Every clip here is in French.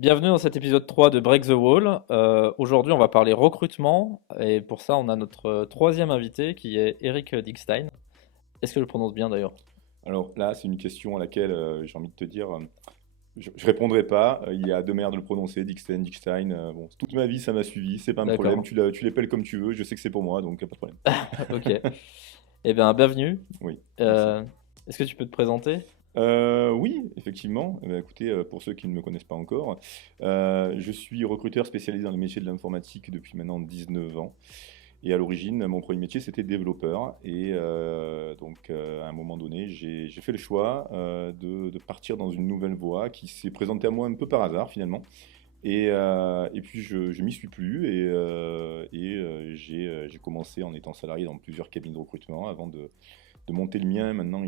Bienvenue dans cet épisode 3 de Break the Wall. Aujourd'hui, on va parler recrutement et pour ça, on a notre troisième invité qui est Eric Dickstein. Est-ce que je le prononce bien d'ailleurs? Alors là, c'est une question à laquelle j'ai envie de te dire, je répondrai pas. Il y a deux manières de le prononcer, Dickstein, Dickstein. Bon, toute ma vie, ça m'a suivi, c'est pas un problème. D'accord. Tu l'appelles comme tu veux, je sais que c'est pour moi, donc pas de problème. Ok. Eh bien, bienvenue. Oui, merci. Euh, Est-ce que tu peux te présenter? Oui, effectivement. Eh bien, écoutez, pour ceux qui ne me connaissent pas encore, je suis recruteur spécialisé dans les métiers de l'informatique depuis maintenant 19 ans. Et à l'origine, mon premier métier, c'était développeur. Et à un moment donné, j'ai fait le choix de partir dans une nouvelle voie qui s'est présentée à moi un peu par hasard finalement. Et puis, je m'y suis plus. J'ai commencé en étant salarié dans plusieurs cabinets de recrutement avant de monter le mien. Maintenant,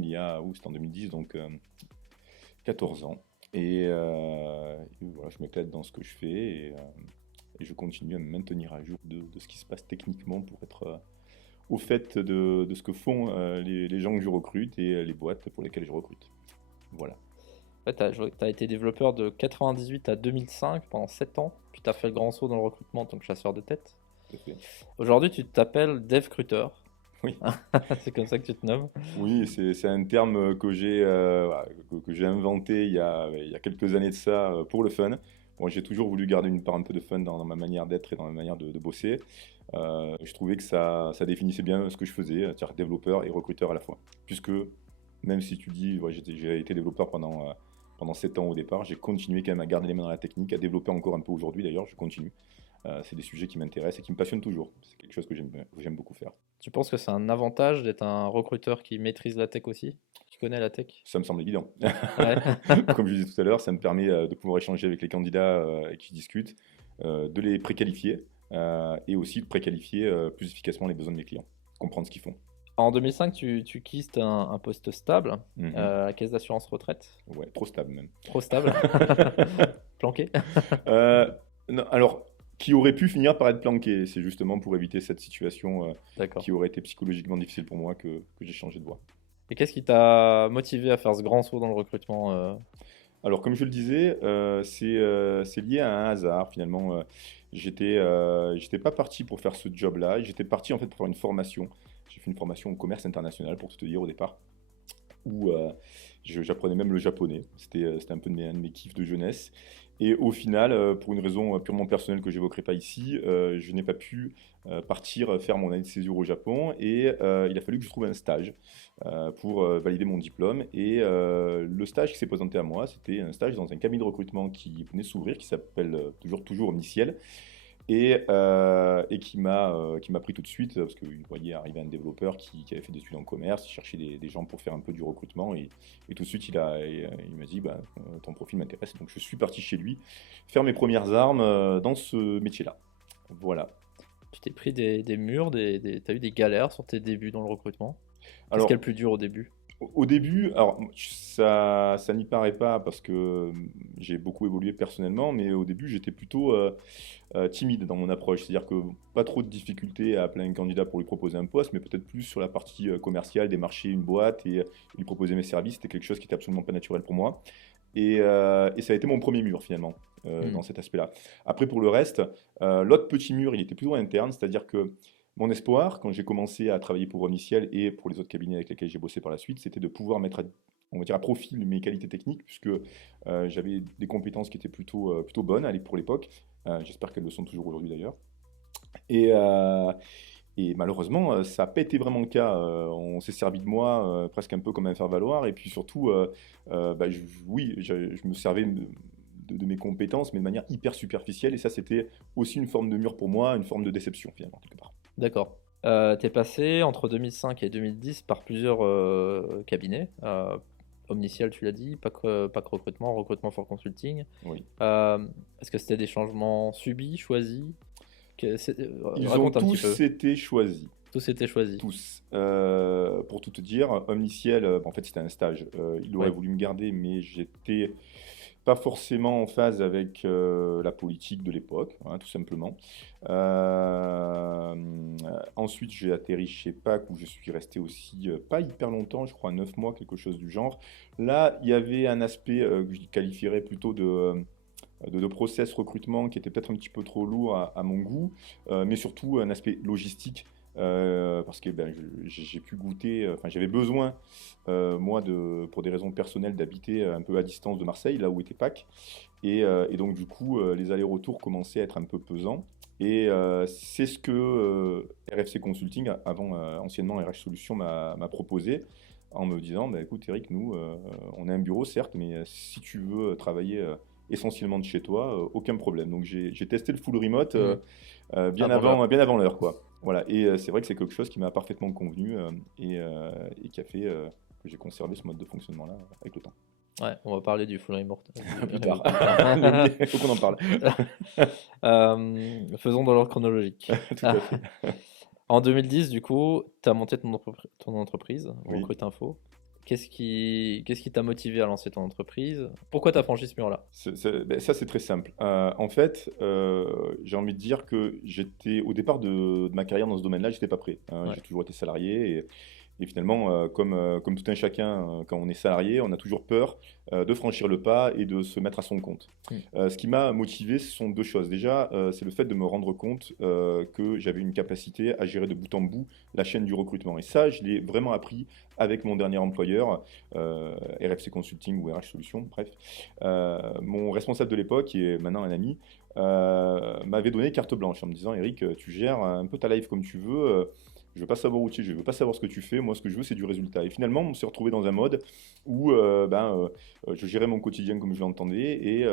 c'était en 2010, donc 14 ans. Et voilà, je m'éclate dans ce que je fais. Et je continue à me maintenir à jour de ce qui se passe techniquement pour être au fait de ce que font les gens que je recrute et les boîtes pour lesquelles je recrute. Voilà. Ouais, t'as été développeur de 98 à 2005 pendant 7 ans, puis t'as fait le grand saut dans le recrutement en tant que chasseur de tête. Tout à fait. Aujourd'hui, tu t'appelles DevCruiter. Oui, C'est comme ça que tu te nommes. oui, c'est un terme voilà, que j'ai inventé il y a quelques années de ça pour le fun. Bon, j'ai toujours voulu garder une part un peu de fun dans ma manière d'être et dans ma manière de bosser. Je trouvais que ça définissait bien ce que je faisais, c'est-à-dire développeur et recruteur à la fois. Puisque même si tu dis, ouais, j'ai été développeur pendant 7 ans au départ, j'ai continué quand même à garder les mains dans la technique, à développer encore un peu aujourd'hui d'ailleurs, je continue. C'est des sujets qui m'intéressent et qui me passionnent toujours. C'est quelque chose que j'aime beaucoup faire. Tu penses que c'est un avantage d'être un recruteur qui maîtrise la tech aussi? Tu connais la tech? Ça me semble évident. Ouais. Comme je disais tout à l'heure, ça me permet de pouvoir échanger avec les candidats qui discutent, de les préqualifier et aussi de préqualifier plus efficacement les besoins de mes clients, comprendre ce qu'ils font. En 2005, tu quittes un poste stable, Mhm. la caisse d'assurance retraite. Ouais, trop stable même. Trop stable. Planqué. Euh, non, alors, qui aurait pu finir par être planqué, c'est justement pour éviter cette situation D'accord. qui aurait été psychologiquement difficile pour moi que j'ai changé de voie. Et qu'est-ce qui t'a motivé à faire ce grand saut dans le recrutement Alors, comme je le disais, c'est lié à un hasard finalement. J'étais pas parti pour faire ce job-là. J'étais parti en fait pour faire une formation. J'ai fait une formation au commerce international pour tout te dire au départ, où j'apprenais même le japonais. C'était un peu un de mes kiffs de jeunesse. Et au final, pour une raison purement personnelle que j'évoquerai pas ici, je n'ai pas pu partir faire mon année de césure au Japon. Et il a fallu que je trouve un stage pour valider mon diplôme. Et le stage qui s'est présenté à moi, c'était un stage dans un cabinet de recrutement qui venait s'ouvrir, qui s'appelle toujours Omniciel et qui m'a pris tout de suite parce qu'il voyait arriver un développeur qui avait fait des études en commerce, il cherchait des gens pour faire un peu du recrutement et tout de suite il m'a dit bah, ton profil m'intéresse. Donc je suis parti chez lui faire mes premières armes dans ce métier-là. Voilà. Tu t'es pris des murs, t'as eu des galères sur tes débuts dans le recrutement? Qu'est-ce qui est le Alors plus dur au début? au début, alors ça n'y paraît pas parce que j'ai beaucoup évolué personnellement, mais au début j'étais plutôt timide dans mon approche. C'est-à-dire que pas trop de difficultés à appeler un candidat pour lui proposer un poste, mais peut-être plus sur la partie commerciale, démarcher une boîte et lui proposer mes services. C'était quelque chose qui était absolument pas naturel pour moi. Et ça a été mon premier mur finalement Hmm. dans cet aspect-là. Après pour le reste, l'autre petit mur, il était plutôt interne, c'est-à-dire que mon espoir, quand j'ai commencé à travailler pour Omniciel et pour les autres cabinets avec lesquels j'ai bossé par la suite, c'était de pouvoir mettre on va dire à profit mes qualités techniques, puisque j'avais des compétences qui étaient plutôt bonnes pour l'époque. J'espère qu'elles le sont toujours aujourd'hui d'ailleurs. Et, euh, et malheureusement, ça n'a pas été vraiment le cas. On s'est servi de moi presque un peu comme un faire-valoir. Et puis surtout, bah, oui, je me servais de mes compétences, mais de manière hyper superficielle. Et ça, c'était aussi une forme de mur pour moi, une forme de déception finalement, quelque part. D'accord. T'es passé entre 2005 et 2010 par plusieurs cabinets. Omniciel, tu l'as dit, PAC Recrutement, Recrutement for Consulting. Oui. Est-ce que c'était des changements subis, choisis? Ils ont Raconte un petit peu. tous été choisis. Tout s'était choisi. Tous. Pour tout te dire, Omniciel, en fait, c'était un stage. Il aurait Ouais. voulu me garder, mais j'étais pas forcément en phase avec la politique de l'époque, hein, tout simplement. Euh, Ensuite, j'ai atterri chez PAC, où je suis resté aussi pas hyper longtemps, je crois 9 mois, quelque chose du genre. Là, il y avait un aspect que je qualifierais plutôt de process recrutement qui était peut-être un petit peu trop lourd à mon goût, mais surtout un aspect logistique. Parce que ben, j'ai pu goûter, enfin j'avais besoin, moi, pour des raisons personnelles, d'habiter un peu à distance de Marseille, là où était Pâques. Et donc, du coup, les allers-retours commençaient à être un peu pesants. Et c'est ce que RFC Consulting, avant anciennement RH Solutions, m'a proposé en me disant, bah, écoute Eric, nous, on a un bureau certes, mais si tu veux travailler essentiellement de chez toi, aucun problème. Donc j'ai testé le full remote Hmm. Avant l'heure. bien avant l'heure, quoi. Voilà, et c'est vrai que c'est quelque chose qui m'a parfaitement convenu et qui a fait que j'ai conservé ce mode de fonctionnement-là avec le temps. Ouais, on va parler du full remote Plus tard. plus tard. Mais oui, il faut qu'on en parle. Faisons dans l'ordre chronologique. Tout à fait. En 2010, du coup, tu as monté ton entreprise, Oui. Recrute Info. Qu'est-ce qui t'a motivé à lancer ton entreprise? Pourquoi tu as franchi ce mur-là? Ben, ça, c'est très simple. En fait, j'ai envie de dire que j'étais, au départ de ma carrière dans ce domaine-là, j'étais pas prêt. Ouais. J'ai toujours été salarié et finalement, comme tout un chacun, quand on est salarié, on a toujours peur de franchir le pas et de se mettre à son compte. Mm. Ce qui m'a motivé, ce sont deux choses. Déjà, c'est le fait de me rendre compte que j'avais une capacité à gérer de bout en bout la chaîne du recrutement. Et ça, je l'ai vraiment appris avec mon dernier employeur, RFC Consulting ou RH Solutions, bref. Mon responsable de l'époque, qui est maintenant un ami, m'avait donné carte blanche en me disant, Eric, tu gères un peu ta life comme tu veux. Je veux pas savoir où tu es, je veux pas savoir ce que tu fais. Moi, ce que je veux, c'est du résultat. Et finalement, on s'est retrouvé dans un mode où je gérais mon quotidien comme je l'entendais et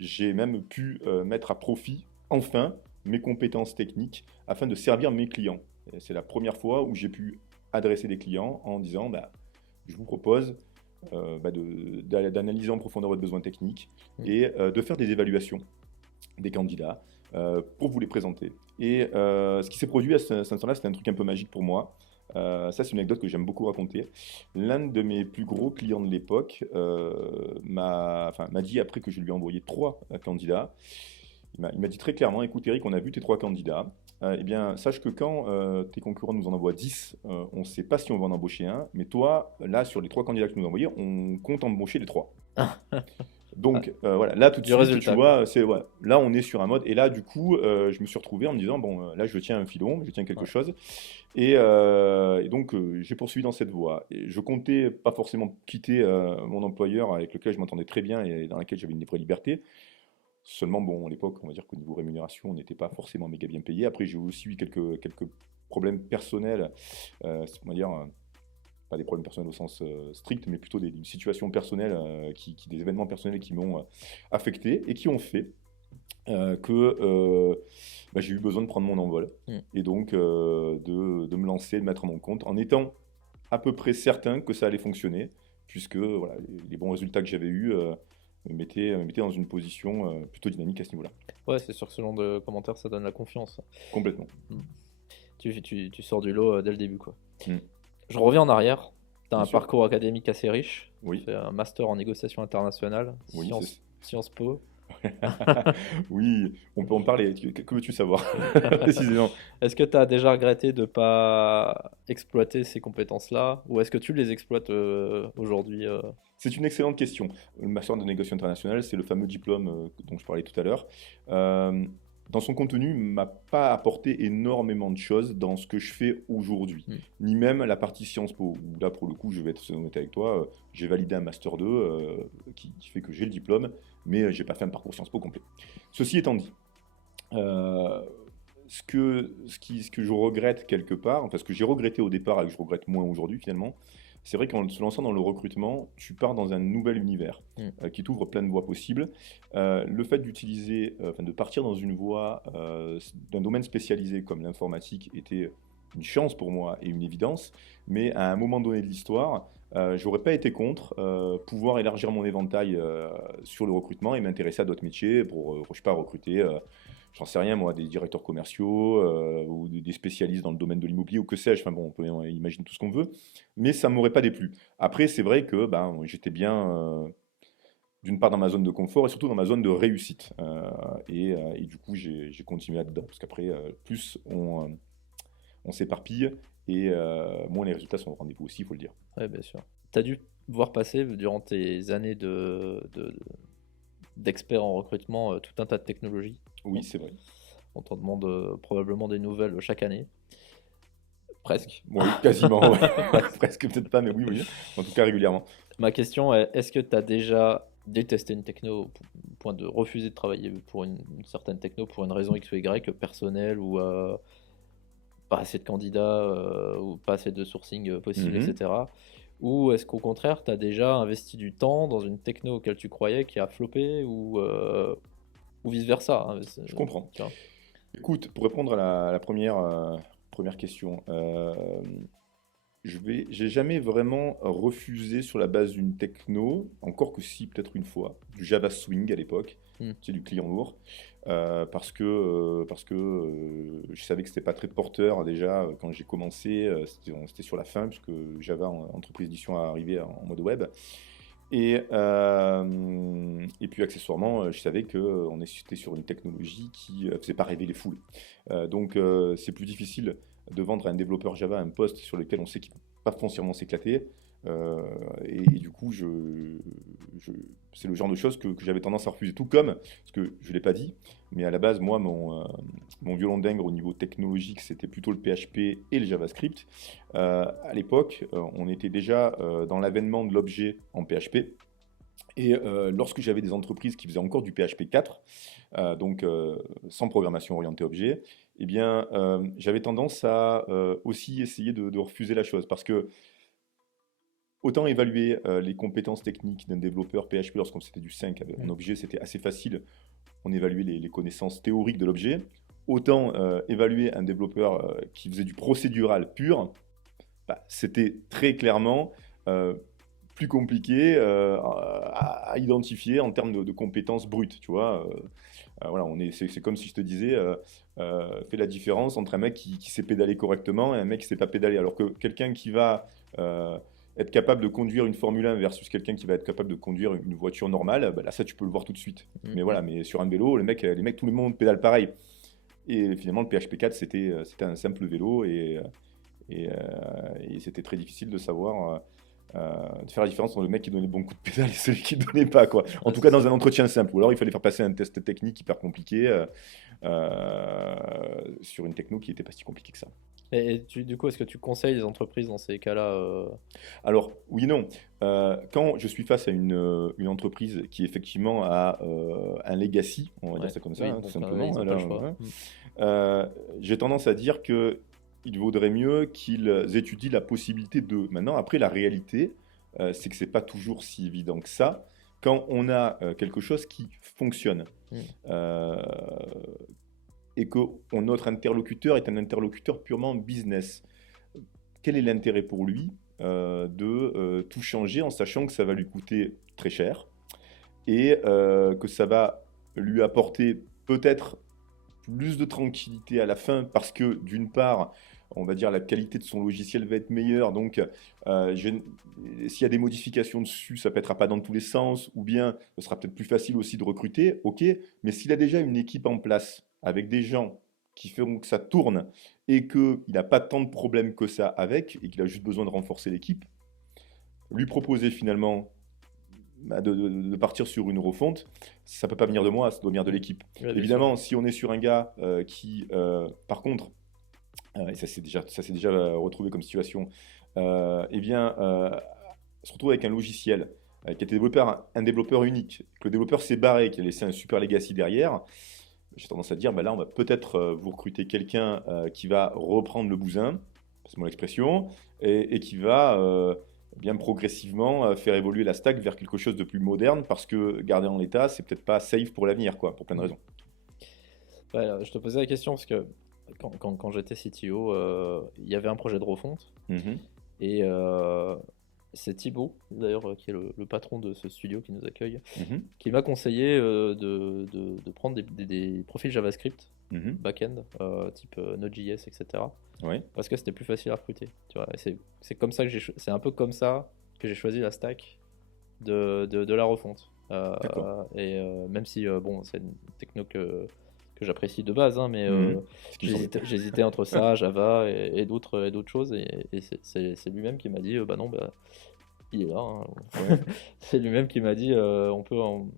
j'ai même pu mettre à profit, enfin, mes compétences techniques afin de servir mes clients. Et c'est la première fois où j'ai pu adresser des clients en disant, bah, je vous propose d'analyser en profondeur votre besoin technique et de faire des évaluations des candidats pour vous les présenter. Et ce qui s'est produit à cet instant-là, c'était un truc un peu magique pour moi. Ça, c'est une anecdote que j'aime beaucoup raconter. L'un de mes plus gros clients de l'époque m'a dit, après que je lui ai envoyé 3 candidats, il m'a dit très clairement, écoute Eric, on a vu tes 3 candidats. Eh bien, sache que quand tes concurrents nous en envoient 10, on ne sait pas si on va en embaucher un, mais toi, là, sur les 3 candidats que tu nous as envoyés, on compte embaucher les 3. Donc voilà, là tout de Du suite, tu résultat, quoi. vois, là on est sur un mode, et là du coup, je me suis retrouvé en me disant, bon, là je tiens un filon, je tiens quelque Ouais. chose, et donc j'ai poursuivi dans cette voie. Et je comptais pas forcément quitter mon employeur avec lequel je m'entendais très bien et dans lequel j'avais une vraie liberté. Seulement, bon, à l'époque, on va dire qu'au niveau rémunération, on n'était pas forcément méga bien payé. Après, j'ai aussi eu quelques problèmes personnels, on va dire pas des problèmes personnels au sens strict, mais plutôt des situations personnelles, des événements personnels qui m'ont affecté et qui ont fait que j'ai eu besoin de prendre mon envol Mm. et donc de me lancer, de mettre à mon compte en étant à peu près certain que ça allait fonctionner, puisque voilà, les bons résultats que j'avais eus me mettaient dans une position plutôt dynamique à ce niveau-là. Ouais, c'est sûr que ce genre de commentaires, ça donne la confiance. Complètement. Mm. Tu sors du lot dès le début, quoi. Mm. Je reviens en arrière. Tu as Bien un sûr. parcours académique assez riche. Oui. Tu fais un master en négociation internationale, Oui, Sciences Po. oui, on peut en parler. Que veux-tu savoir précisément? Est-ce que tu as déjà regretté de ne pas exploiter ces compétences-là, ou est-ce que tu les exploites aujourd'hui C'est une excellente question. Le master de négociation internationale, c'est le fameux diplôme dont je parlais tout à l'heure. Euh, Dans son contenu, il ne m'a pas apporté énormément de choses dans ce que je fais aujourd'hui, Mm. ni même la partie Sciences Po, où là, pour le coup, je vais être honnête avec toi, j'ai validé un Master 2 qui fait que j'ai le diplôme, mais je n'ai pas fait un parcours Sciences Po complet. Ceci étant dit, euh, ce que je regrette quelque part, enfin ce que j'ai regretté au départ et que je regrette moins aujourd'hui finalement, c'est vrai qu'en se lançant dans le recrutement, tu pars dans un nouvel univers Mm. qui t'ouvre plein de voies possibles. Le fait d'utiliser, de partir dans une voie d'un domaine spécialisé comme l'informatique était une chance pour moi et une évidence, mais à un moment donné de l'histoire, j'aurais pas été contre pouvoir élargir mon éventail sur le recrutement et m'intéresser à d'autres métiers pour, je sais pas, recruter j'en sais rien moi, des directeurs commerciaux ou des spécialistes dans le domaine de l'immobilier ou que sais-je. Enfin bon, on peut imaginer tout ce qu'on veut, mais ça ne m'aurait pas déplu. Après, c'est vrai que ben, j'étais bien, d'une part dans ma zone de confort et surtout dans ma zone de réussite. Et du coup, j'ai continué là-dedans. Parce qu'après, plus on s'éparpille et moins les résultats sont au rendez-vous aussi, il faut le dire. Ouais, bien sûr. Tu as dû voir passer durant tes années d'expert en recrutement tout un tas de technologies. Oui, c'est vrai. On t'en demande probablement des nouvelles chaque année. Presque. Oui, quasiment, ouais. Presque peut-être pas, mais oui, oui. En tout cas, régulièrement. Ma question est, est-ce que tu as déjà détesté une techno au point de refuser de travailler pour une certaine techno pour une raison X ou Y, personnelle ou pas assez de candidats ou pas assez de sourcing possible, Mhm. etc. Ou est-ce qu'au contraire, tu as déjà investi du temps dans une techno auquel tu croyais qui a floppé ou vice-versa, hein, Je comprends. tu vois. Écoute, pour répondre à la première question, j'ai jamais vraiment refusé sur la base d'une techno, encore que si, peut-être une fois, du Java Swing à l'époque, Hmm. c'est du client lourd, parce que je savais que c'était pas très porteur déjà quand j'ai commencé, c'était sur la fin, puisque Java, entreprise d'édition, a arrivé en mode web. Et puis accessoirement, je savais qu'on était sur une technologie qui faisait pas rêver les foules. Donc c'est plus difficile de vendre à un développeur Java un poste sur lequel on sait qu'il ne va pas foncièrement s'éclater. Et du coup, c'est le genre de choses que j'avais tendance à refuser. Tout comme, parce que je ne l'ai pas dit, mais à la base, moi, mon violon d'ingre au niveau technologique, c'était plutôt le PHP et le JavaScript. À l'époque, on était déjà dans l'avènement de l'objet en PHP. Et lorsque j'avais des entreprises qui faisaient encore du PHP 4, donc sans programmation orientée objet, eh bien, j'avais tendance à aussi essayer de refuser la chose. Parce que autant évaluer les compétences techniques d'un développeur PHP lorsqu'on c'était du 5 en objet, c'était assez facile. On évaluait les connaissances théoriques de l'objet. Autant évaluer un développeur qui faisait du procédural pur, bah, c'était très clairement plus compliqué à identifier en termes de compétences brutes, tu vois. Voilà, c'est comme si je te disais, fais la différence entre un mec qui sait pédaler correctement et un mec qui sait pas pédaler. Alors que quelqu'un qui va être capable de conduire une Formule 1 versus quelqu'un qui va être capable de conduire une voiture normale, bah là, ça, tu peux le voir tout de suite. Mais voilà, mais sur un vélo, les mecs, tout le monde pédale pareil. Et finalement, le PHP 4, c'était un simple vélo et, et c'était très difficile de savoir, de faire la différence entre le mec qui donnait bon coup de pédale et celui qui ne donnait pas, quoi. En Ouais, tout c'est cas, dans ça. un entretien simple. Ou alors, il fallait faire passer un test technique hyper compliqué sur une techno qui n'était pas si compliquée que ça. Et du coup, est-ce que tu conseilles les entreprises dans ces cas-là Alors, oui et non. Quand je suis face à une entreprise qui effectivement a un legacy, on va dire ouais, ça comme ça, oui, hein, tout donc simplement, ils n'ont pas le alors, choix. ouais. J'ai tendance à dire que il vaudrait mieux qu'ils étudient la possibilité de. Maintenant, après, la réalité, c'est que c'est pas toujours si évident que ça. Quand on a quelque chose qui fonctionne Mm. euh, et que notre interlocuteur est un interlocuteur purement business, quel est l'intérêt pour lui de tout changer en sachant que ça va lui coûter très cher et que ça va lui apporter peut-être plus de tranquillité à la fin parce que d'une part, on va dire la qualité de son logiciel va être meilleure, donc s'il y a des modifications dessus, ça pètera pas dans tous les sens, ou bien ce sera peut-être plus facile aussi de recruter, ok, mais s'il a déjà une équipe en place avec des gens qui feront que ça tourne et qu'il n'a pas tant de problèmes que ça avec et qu'il a juste besoin de renforcer l'équipe, lui proposer finalement de partir sur une refonte, ça peut pas venir de moi, ça doit venir de l'équipe. Ouais, bien sûr. Évidemment, si on est sur un gars qui, par contre, et ça s'est déjà retrouvé comme situation, eh bien, se retrouve avec un logiciel qui était développé par un développeur unique, que le développeur s'est barré, qui a laissé un super legacy derrière. J'ai tendance à dire, bah là, on va peut-être vous recruter quelqu'un qui va reprendre le bousin, c'est mon expression, et qui va bien progressivement faire évoluer la stack vers quelque chose de plus moderne, parce que garder en l'état, c'est peut-être pas safe pour l'avenir, quoi, pour plein de Mm. raisons. Ouais, je te posais la question parce que quand j'étais CTO, il y avait un projet de refonte Mhm, et c'est Thibaut, d'ailleurs, qui est le patron de ce studio qui nous accueille, mhm, qui m'a conseillé de prendre des profils JavaScript mhm. back-end, type Node.js, etc. Ouais, Parce que c'était plus facile à recruter. Tu vois, et c'est comme ça que c'est un peu comme ça que j'ai choisi la stack de la refonte. d'accord. Et même si bon, c'est une techno que j'apprécie de base, hein, mais Mhm. Ce qui me semblait. j'hésitais entre ça, Java et d'autres choses. Et c'est lui-même qui m'a dit bah non, bah, Il est là, hein. Ouais. C'est lui-même qui m'a dit,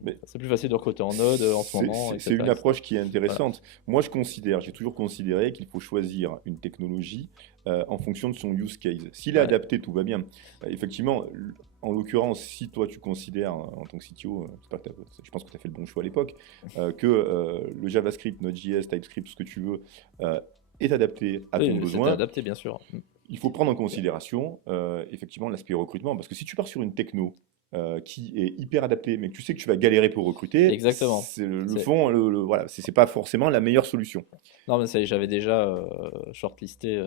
Mais c'est plus facile de recruter en Node, en ce moment, c'est une etc., etc. approche qui est Voilà. intéressante. Moi, j'ai toujours considéré qu'il faut choisir une technologie en fonction de son use case. S'il est Ouais. adapté, tout va bien. Effectivement, en l'occurrence, si toi tu considères en tant que CTO, j'espère que je pense que tu as fait le bon choix à l'époque, que le JavaScript, Node.js, TypeScript, ce que tu veux, euh, est adapté à ton Oui, c'était besoin, adapté, bien sûr. il faut prendre en considération effectivement l'aspect recrutement. Parce que si tu pars sur une techno qui est hyper adaptée, mais que tu sais que tu vas galérer pour recruter, Exactement. c'est le C'est fond, voilà, c'est pas forcément la meilleure solution. Non, mais ça y est, j'avais déjà shortlisté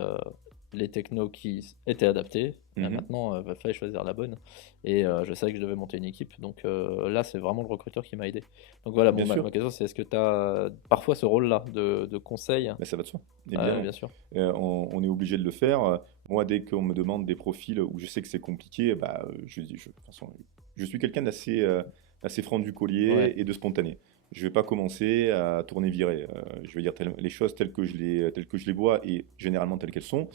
les technos qui étaient adaptés. Mhm. Maintenant, il fallait choisir la bonne. Et je savais que je devais monter une équipe. Donc là, c'est vraiment le recruteur qui m'a aidé. Donc voilà, Bien bon, ma sûr, question, c'est est-ce que tu as parfois ce rôle-là de conseil? mais ça va de soi, Ouais, évidemment. bien sûr. On est obligé de le faire. Moi, dès qu'on me demande des profils où je sais que c'est compliqué, bah, de toute façon, je suis quelqu'un assez franc du collier Ouais, et de spontané. Je vais pas commencer à tourner viré. Je vais dire les choses telles que je les vois et généralement telles qu'elles sont.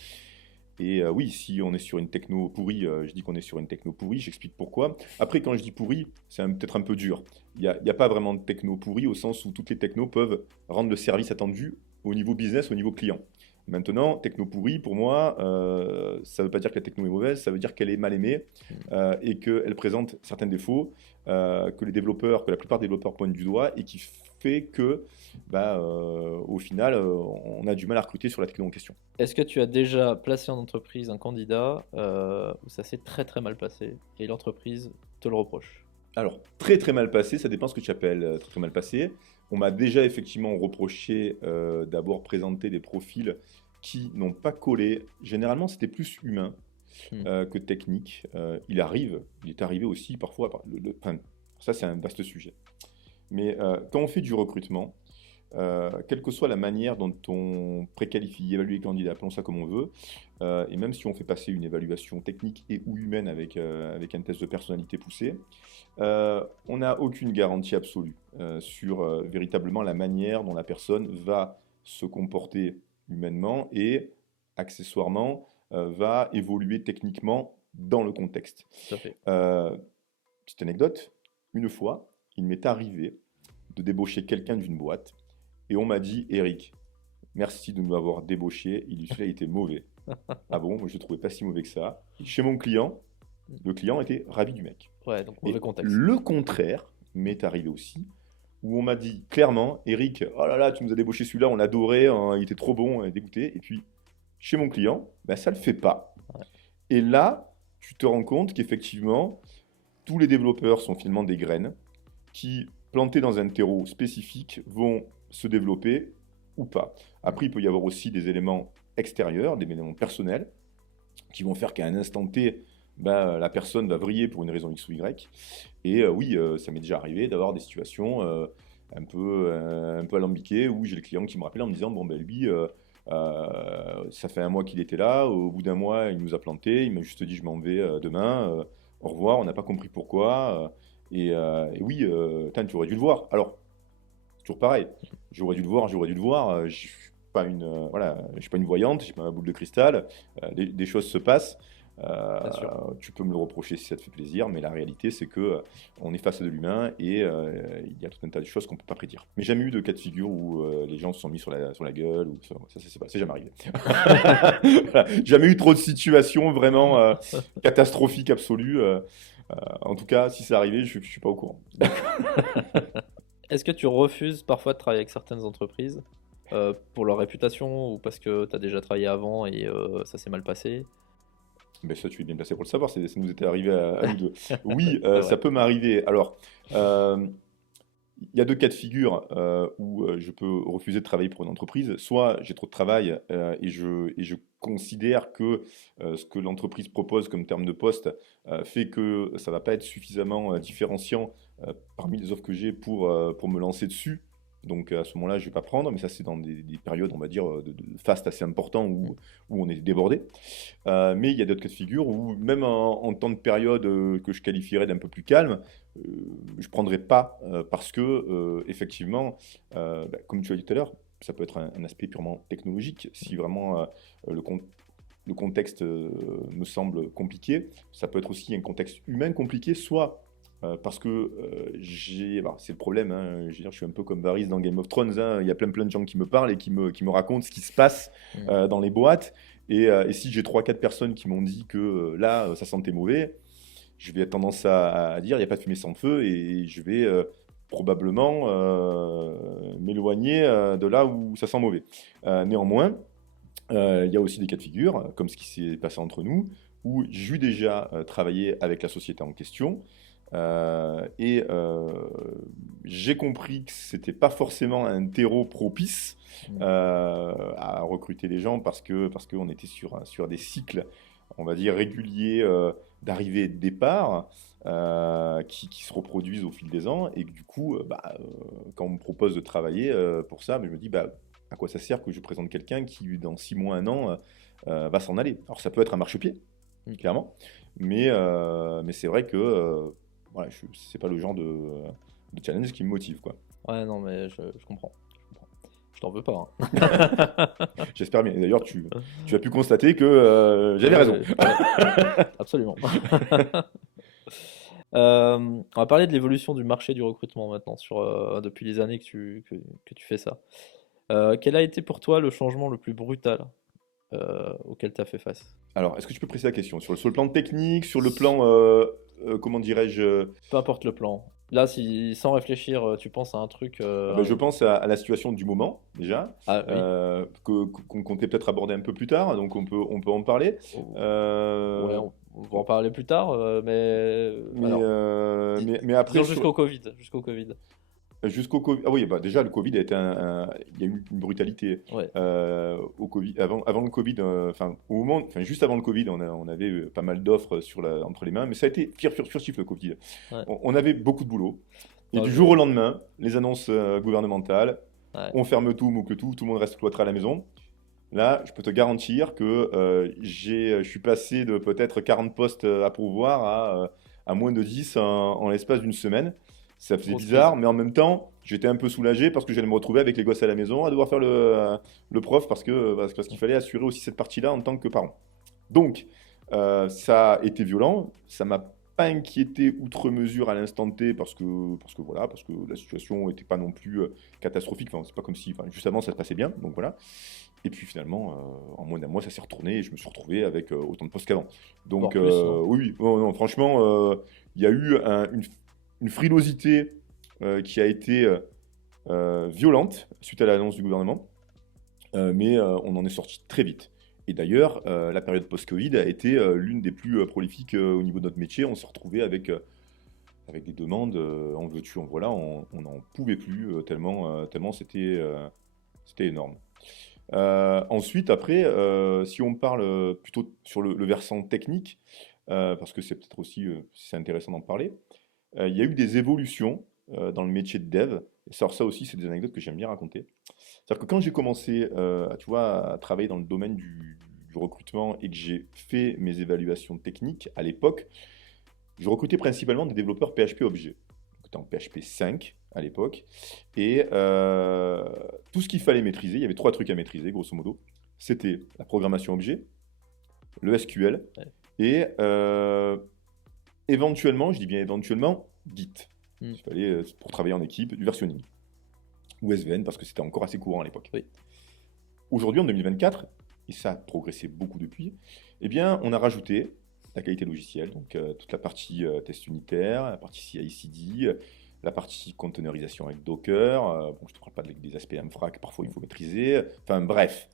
Et oui, si on est sur une techno pourrie, je dis qu'on est sur une techno pourrie, j'explique pourquoi. Après, quand je dis pourrie, c'est peut-être un peu dur. Il y a pas vraiment de techno pourrie au sens où toutes les technos peuvent rendre le service attendu au niveau business, au niveau client. Maintenant, techno pourrie, pour moi, ça ne veut pas dire que la techno est mauvaise, ça veut dire qu'elle est mal aimée mm, et qu'elle présente certains défauts que la plupart des développeurs pointent du doigt et qui fait que, bah, au final, on a du mal à recruter sur la techno en question. Est-ce que tu as déjà placé en entreprise un candidat où ça s'est très très mal passé et l'entreprise te le reproche? Alors, très très mal passé, ça dépend ce que tu appelles très très mal passé. On m'a déjà effectivement reproché d'avoir présenté des profils qui n'ont pas collé. Généralement, c'était plus humain Hmm. que technique. Il est arrivé aussi parfois, enfin, ça c'est un vaste sujet. Mais quand on fait du recrutement, quelle que soit la manière dont on préqualifie, évalue les candidats, appelons ça comme on veut, et même si on fait passer une évaluation technique et ou humaine avec un test de personnalité poussé, on n'a aucune garantie absolue sur véritablement la manière dont la personne va se comporter humainement et accessoirement va évoluer techniquement dans le contexte. Tout à fait. Euh, Petite anecdote, une fois, il m'est arrivé de débaucher quelqu'un d'une boîte et on m'a dit, Eric, merci de nous avoir débauché, celui-là était mauvais. Ah bon, moi je ne trouvais pas si mauvais que ça. Chez mon client, le client était ravi du mec. Ouais, donc mauvais Et contexte. le contraire m'est arrivé aussi, où on m'a dit clairement, Eric, oh là là, tu nous as débauché celui-là, on l'adorait, hein, il était trop bon, on est dégoûté. Et puis, chez mon client, bah, ça ne le fait pas. Ouais. Et là, tu te rends compte qu'effectivement, tous les développeurs sont finalement des graines qui, plantées dans un terreau spécifique, vont se développer ou pas. Après, il peut y avoir aussi des éléments extérieurs, des éléments personnels, qui vont faire qu'à un instant T, bah, la personne va vriller pour une raison X ou Y. Et oui, ça m'est déjà arrivé d'avoir des situations un peu alambiquées où j'ai le client qui me rappelle en me disant, bon ben lui, ça fait un mois qu'il était là, au bout d'un mois il nous a planté, il m'a juste dit je m'en vais demain, au revoir, on n'a pas compris pourquoi. Et oui, tain, tu aurais dû le voir. Alors, c'est toujours pareil, j'aurais dû le voir. Je suis pas voilà, je suis pas une voyante, j'ai pas ma boule de cristal. Des choses se passent. Bien sûr. Tu peux me le reprocher si ça te fait plaisir, mais la réalité c'est que on est face à de l'humain et il y a tout un tas de choses qu'on peut pas prédire. Mais jamais eu de cas de figure où les gens se sont mis sur la gueule ou c'est jamais arrivé. Voilà. Jamais eu trop de situations vraiment catastrophiques absolues. En tout cas, si c'est arrivé, je suis pas au courant. Est-ce que tu refuses parfois de travailler avec certaines entreprises pour leur réputation ou parce que tu as déjà travaillé avant et ça s'est mal passé? Mais ça, tu es bien placé pour le savoir, ça nous était arrivé à nous deux. Oui, C'est ça vrai. peut m'arriver. Alors, euh, il y a deux cas de figure où je peux refuser de travailler pour une entreprise. Soit j'ai trop de travail et je considère que ce que l'entreprise propose comme terme de poste fait que ça va pas être suffisamment différenciant parmi les offres que j'ai pour me lancer dessus. Donc à ce moment-là, je vais pas prendre, mais ça c'est dans des périodes, on va dire, de fast assez importants Mm. où on est débordé. Mais il y a d'autres cas de figure où, même en temps de période que je qualifierais d'un peu plus calme, euh, je ne prendrais pas parce que, effectivement, bah, comme tu as dit tout à l'heure, ça peut être un aspect purement technologique. Si vraiment le, con- le contexte me semble compliqué. Ça peut être aussi un contexte humain compliqué, soit parce que c'est le problème, hein, je veux dire, je suis un peu comme Varys dans Game of Thrones, hein, il y a plein de gens qui me parlent et qui me racontent ce qui se passe Mm. dans les boîtes. Et si j'ai trois quatre personnes qui m'ont dit que là, ça sentait mauvais, je vais avoir tendance à dire il n'y a pas de fumée sans feu et je vais probablement m'éloigner de là où ça sent mauvais. Néanmoins, il y a aussi des cas de figure, comme ce qui s'est passé entre nous, où j'ai déjà travaillé avec la société en question. Et j'ai compris que c'était pas forcément un terreau propice Mm. à recruter les gens parce qu'on était sur des cycles, on va dire, réguliers d'arrivée et de départ qui se reproduisent au fil des ans. Et que du coup, quand on me propose de travailler pour ça, je me dis à quoi ça sert que je présente quelqu'un qui, dans 6 mois, un an, va s'en aller. Alors ça peut être un marchepied, Mm. clairement, mais c'est vrai que voilà, c'est pas le genre de challenge qui me motive, quoi. Ouais, non, mais je comprends. Je comprends. Je t'en veux pas, hein. J'espère bien. Et d'ailleurs, tu as pu constater que j'avais raison. Ouais, absolument. On va parler de l'évolution du marché du recrutement maintenant, depuis les années que tu fais ça. Quel a été pour toi le changement le plus brutal auquel tu as fait face? Alors, est-ce que tu peux préciser la question? Sur le plan technique, sur le plan, comment dirais-je, Peu importe le plan. Là, si sans réfléchir, tu penses à un truc. je pense à la situation du moment, déjà, Ah oui. qu'on comptait peut-être aborder un peu plus tard, donc on peut en parler. Oh, ouais, Euh, on va en parler plus tard, mais mais, alors, euh, dis- mais après, disons jusqu'au Covid. Jusqu'au Covid. jusqu'au Covid. Ah oui, déjà, le Covid a été il y a eu une brutalité Ouais. au Covid. Avant le Covid, enfin, juste avant le Covid, on avait pas mal d'offres entre les mains, mais ça a été furtif le Covid. Ouais. On avait beaucoup de boulot. Et Non, du jour au lendemain, les annonces gouvernementales, ouais. on ferme tout, moucle tout le monde reste cloîtré à la maison. Là, je peux te garantir que je suis passé de peut-être 40 postes à pourvoir à moins de 10 en l'espace d'une semaine. Ça faisait Grosse bizarre, crise. mais en même temps, j'étais un peu soulagé parce que j'allais me retrouver avec les gosses à la maison à devoir faire le prof parce qu'il fallait assurer aussi cette partie-là en tant que parent. Donc, ça a été violent, ça m'a pas inquiété outre mesure à l'instant T parce que la situation n'était pas non plus catastrophique. Enfin, c'est pas comme si, enfin, juste avant ça se passait bien, donc voilà. Et puis finalement, en moins d'un mois, ça s'est retourné et je me suis retrouvé avec autant de postes qu'avant. Voire Donc plus, hein. oui, oh, non, franchement, il y a eu une frilosité qui a été violente suite à l'annonce du gouvernement, mais on en est sorti très vite. Et d'ailleurs, la période post-Covid a été l'une des plus prolifiques au niveau de notre métier. On s'est retrouvé avec des demandes, en veux-tu, en voilà, on n'en pouvait plus tellement c'était énorme. Ensuite, après, si on parle plutôt sur le versant technique, parce que c'est peut-être aussi c'est intéressant d'en parler, il y a eu des évolutions dans le métier de dev. Et ça aussi, c'est des anecdotes que j'aime bien raconter. C'est-à-dire que quand j'ai commencé tu vois, à travailler dans le domaine du recrutement et que j'ai fait mes évaluations techniques, à l'époque, je recrutais principalement des développeurs PHP Objet. J'étais en PHP 5 à l'époque. Et tout ce qu'il fallait maîtriser, il y avait trois trucs à maîtriser, grosso modo. C'était la programmation objet, le SQL Ouais. et éventuellement, je dis bien éventuellement, Git. Mm. Il fallait, pour travailler en équipe, du versionning. Ou SVN, parce que c'était encore assez courant à l'époque. Oui. Aujourd'hui, en 2024, et ça a progressé beaucoup depuis, eh bien, on a rajouté la qualité logicielle, donc toute la partie test unitaire, la partie CI/CD, la partie containerisation avec Docker. Bon, je ne te parle pas des aspects infra que parfois il faut maîtriser. Enfin bref,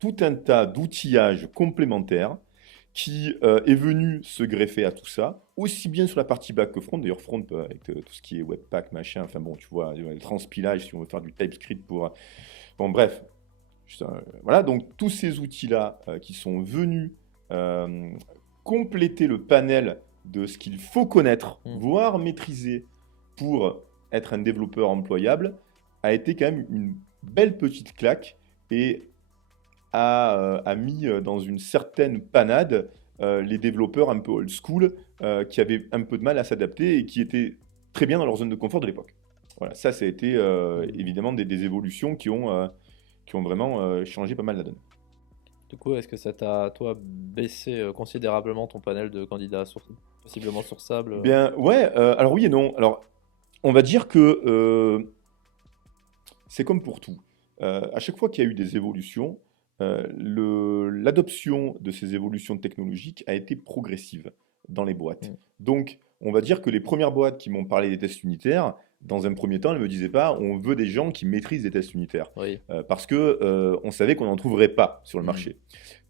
tout un tas d'outillages complémentaires qui est venu se greffer à tout ça, aussi bien sur la partie back que front. D'ailleurs, front avec tout ce qui est webpack, machin, enfin bon, tu vois, le transpilage si on veut faire du TypeScript pour... Bon, bref, voilà, donc tous ces outils-là qui sont venus compléter le panel de ce qu'il faut connaître, voire maîtriser pour être un développeur employable, a été quand même une belle petite claque et a mis dans une certaine panade les développeurs un peu old school qui avaient un peu de mal à s'adapter et qui étaient très bien dans leur zone de confort de l'époque. Voilà, ça a été évidemment des évolutions qui ont vraiment changé pas mal la donne. Du coup, est-ce que ça t'a, toi, baissé considérablement ton panel de candidats possiblement sourçables Bien, ouais, alors oui et non. Alors, on va dire que c'est comme pour tout. À chaque fois qu'il y a eu des évolutions, l'adoption de ces évolutions technologiques a été progressive dans les boîtes. Mm. Donc, on va dire que les premières boîtes qui m'ont parlé des tests unitaires, dans un premier temps, elles ne me disaient pas on veut des gens qui maîtrisent les tests unitaires. Oui. Parce que on savait qu'on n'en trouverait pas sur le Mm. marché.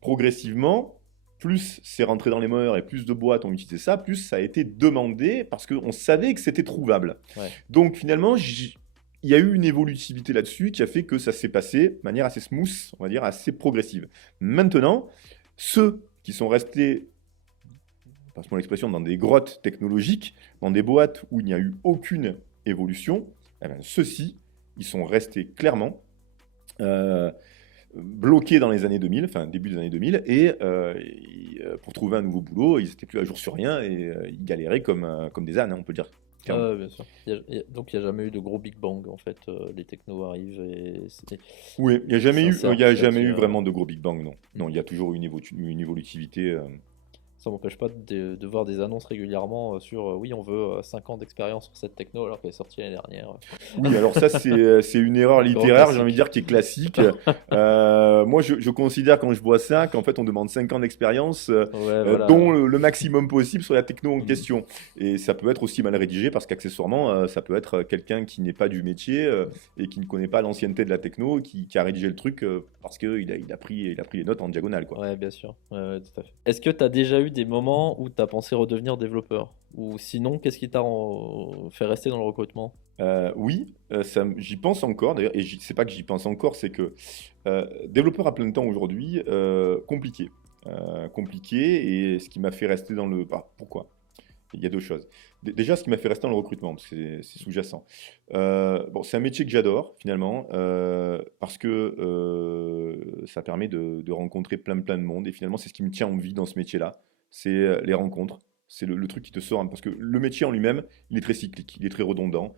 Progressivement, plus c'est rentré dans les mœurs et plus de boîtes ont utilisé ça, plus ça a été demandé parce qu'on savait que c'était trouvable. Ouais. Donc finalement, il y a eu une évolutivité là-dessus qui a fait que ça s'est passé de manière assez smooth, on va dire assez progressive. Maintenant, ceux qui sont restés, passe-moi l'expression, dans des grottes technologiques, dans des boîtes où il n'y a eu aucune évolution, eh ben, ceux-ci, ils sont restés clairement euh, bloqués dans les années 2000, enfin début des années 2000, pour trouver un nouveau boulot, ils n'étaient plus à jour sur rien et ils galéraient comme des ânes, hein, on peut le dire. Clairement. Ouais, bien sûr. Donc, il n'y a jamais eu de gros Big Bang, en fait. Les technos arrivent et Oui, il n'y a jamais eu, s'insèrent il y a petit à jamais petit. eu vraiment de gros Big Bang, non. Non, il y a toujours eu une évolutivité. Ça m'empêche pas de voir des annonces régulièrement sur oui, on veut 5 ans d'expérience sur cette techno alors qu'elle est sortie l'année dernière. Oui, alors ça, c'est une erreur Grand littéraire, j'ai envie de classique. dire, qui est classique. Moi, je considère, quand je vois ça, qu'en fait, on demande 5 ans d'expérience, Ouais, dont voilà. le maximum possible sur la techno en Mm. question. Et ça peut être aussi mal rédigé, parce qu'accessoirement, ça peut être quelqu'un qui n'est pas du métier et qui ne connaît pas l'ancienneté de la techno, qui a rédigé le truc parce qu'il a pris les notes en diagonale, quoi. Ouais, bien sûr. Ouais, ouais, tout à fait. Est-ce que tu as déjà eu des moments où tu as pensé redevenir développeur? Ou sinon, qu'est-ce qui t'a fait rester dans le recrutement? Oui, j'y pense encore d'ailleurs, et c'est pas que j'y pense encore, c'est que développeur à plein temps aujourd'hui, compliqué. Compliqué, et ce qui m'a fait rester dans le... pourquoi? Il y a deux choses. Déjà, ce qui m'a fait rester dans le recrutement, parce que c'est sous-jacent. Bon, c'est un métier que j'adore, finalement, parce que ça permet de rencontrer plein de monde, et finalement, c'est ce qui me tient en vie dans ce métier-là, c'est les rencontres. C'est le truc qui te sort, hein, parce que le métier en lui-même, il est très cyclique, il est très redondant.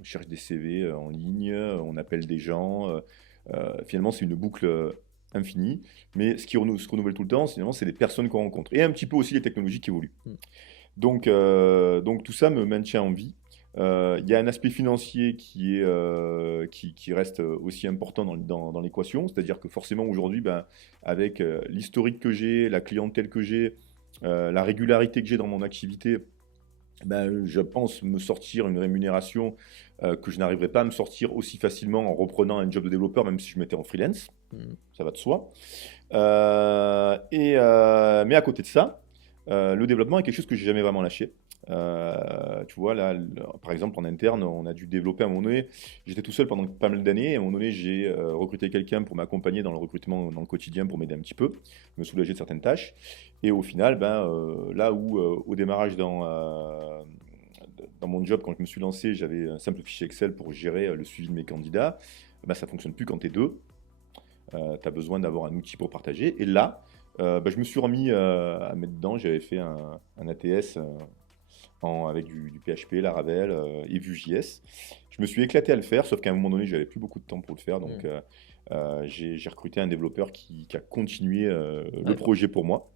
On cherche des CV en ligne, on appelle des gens. Finalement, c'est une boucle infinie. Mais ce qui se renouvelle tout le temps, finalement, c'est les personnes qu'on rencontre. Et un petit peu aussi les technologies qui évoluent. Mm. Donc tout ça me maintient en vie. Il y a un aspect financier qui reste aussi important dans l'équation. C'est-à-dire que forcément, aujourd'hui, ben, avec l'historique que j'ai, la clientèle que j'ai, la régularité que j'ai dans mon activité, ben, je pense me sortir une rémunération que je n'arriverai pas à me sortir aussi facilement en reprenant un job de développeur, même si je m'étais en freelance. Mm. Ça va de soi. Mais à côté de ça, le développement est quelque chose que j'ai jamais vraiment lâché. Tu vois, là, par exemple, en interne, on a dû développer à un moment donné. J'étais tout seul pendant pas mal d'années. Et à un moment donné, j'ai recruté quelqu'un pour m'accompagner dans le recrutement, dans le quotidien, pour m'aider un petit peu, me soulager de certaines tâches. Et au final, ben, là où au démarrage dans mon job, quand je me suis lancé, j'avais un simple fichier Excel pour gérer le suivi de mes candidats, ben, ça ne fonctionne plus quand tu es deux. Tu as besoin d'avoir un outil pour partager. Et là, ben, je me suis remis à mettre dedans. J'avais fait un ATS avec du PHP, Laravel et Vue.js. Je me suis éclaté à le faire, sauf qu'à un moment donné, j'avais plus beaucoup de temps pour le faire. Donc, Mm. j'ai recruté un développeur qui a continué le D'accord. projet pour moi.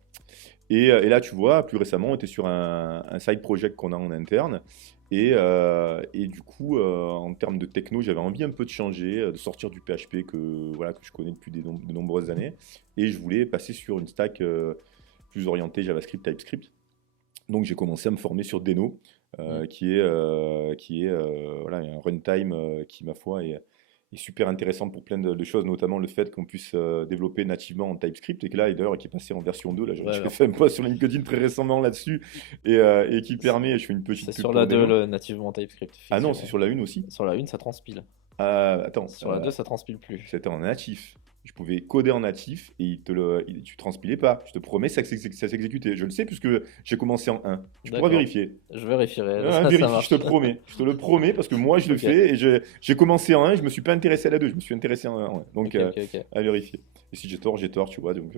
Et là, tu vois, plus récemment, on était sur un side project qu'on a en interne. Et du coup, en termes de techno, j'avais envie un peu de changer, de sortir du PHP voilà, que je connais depuis de nombreuses années. Et je voulais passer sur une stack plus orientée JavaScript, TypeScript. Donc j'ai commencé à me former sur Deno, Mm. voilà, un runtime qui, ma foi, est super intéressant pour plein de choses, notamment le fait qu'on puisse développer nativement en TypeScript, et que là, et d'ailleurs, qui est passé en version 2. Là, Ouais, j'ai alors, fait un post sur LinkedIn très récemment là-dessus, et qui permet, je fais une c'est petite pub sur la pour 2 Deno. le nativement TypeScript, Ah non, c'est effectivement. sur la une aussi. Sur la 1, ça transpile. Attends, Sur la 2, ça transpile plus. c'était en natif. Je pouvais coder en natif et tu transpilais pas. Je te promets, ça s'exécutait. Je le sais puisque j'ai commencé en 1. Tu pourras D'accord. vérifier. Je vérifierai. Ça Vérifie, je te marche. promets. Je te le promets parce que moi, je le Ok. fais et j'ai commencé en 1 et je me suis pas intéressé à la 2. Je me suis intéressé en 1. Ouais. Donc, Ok, ok, ok. à vérifier. Et si j'ai tort, tu vois. Donc,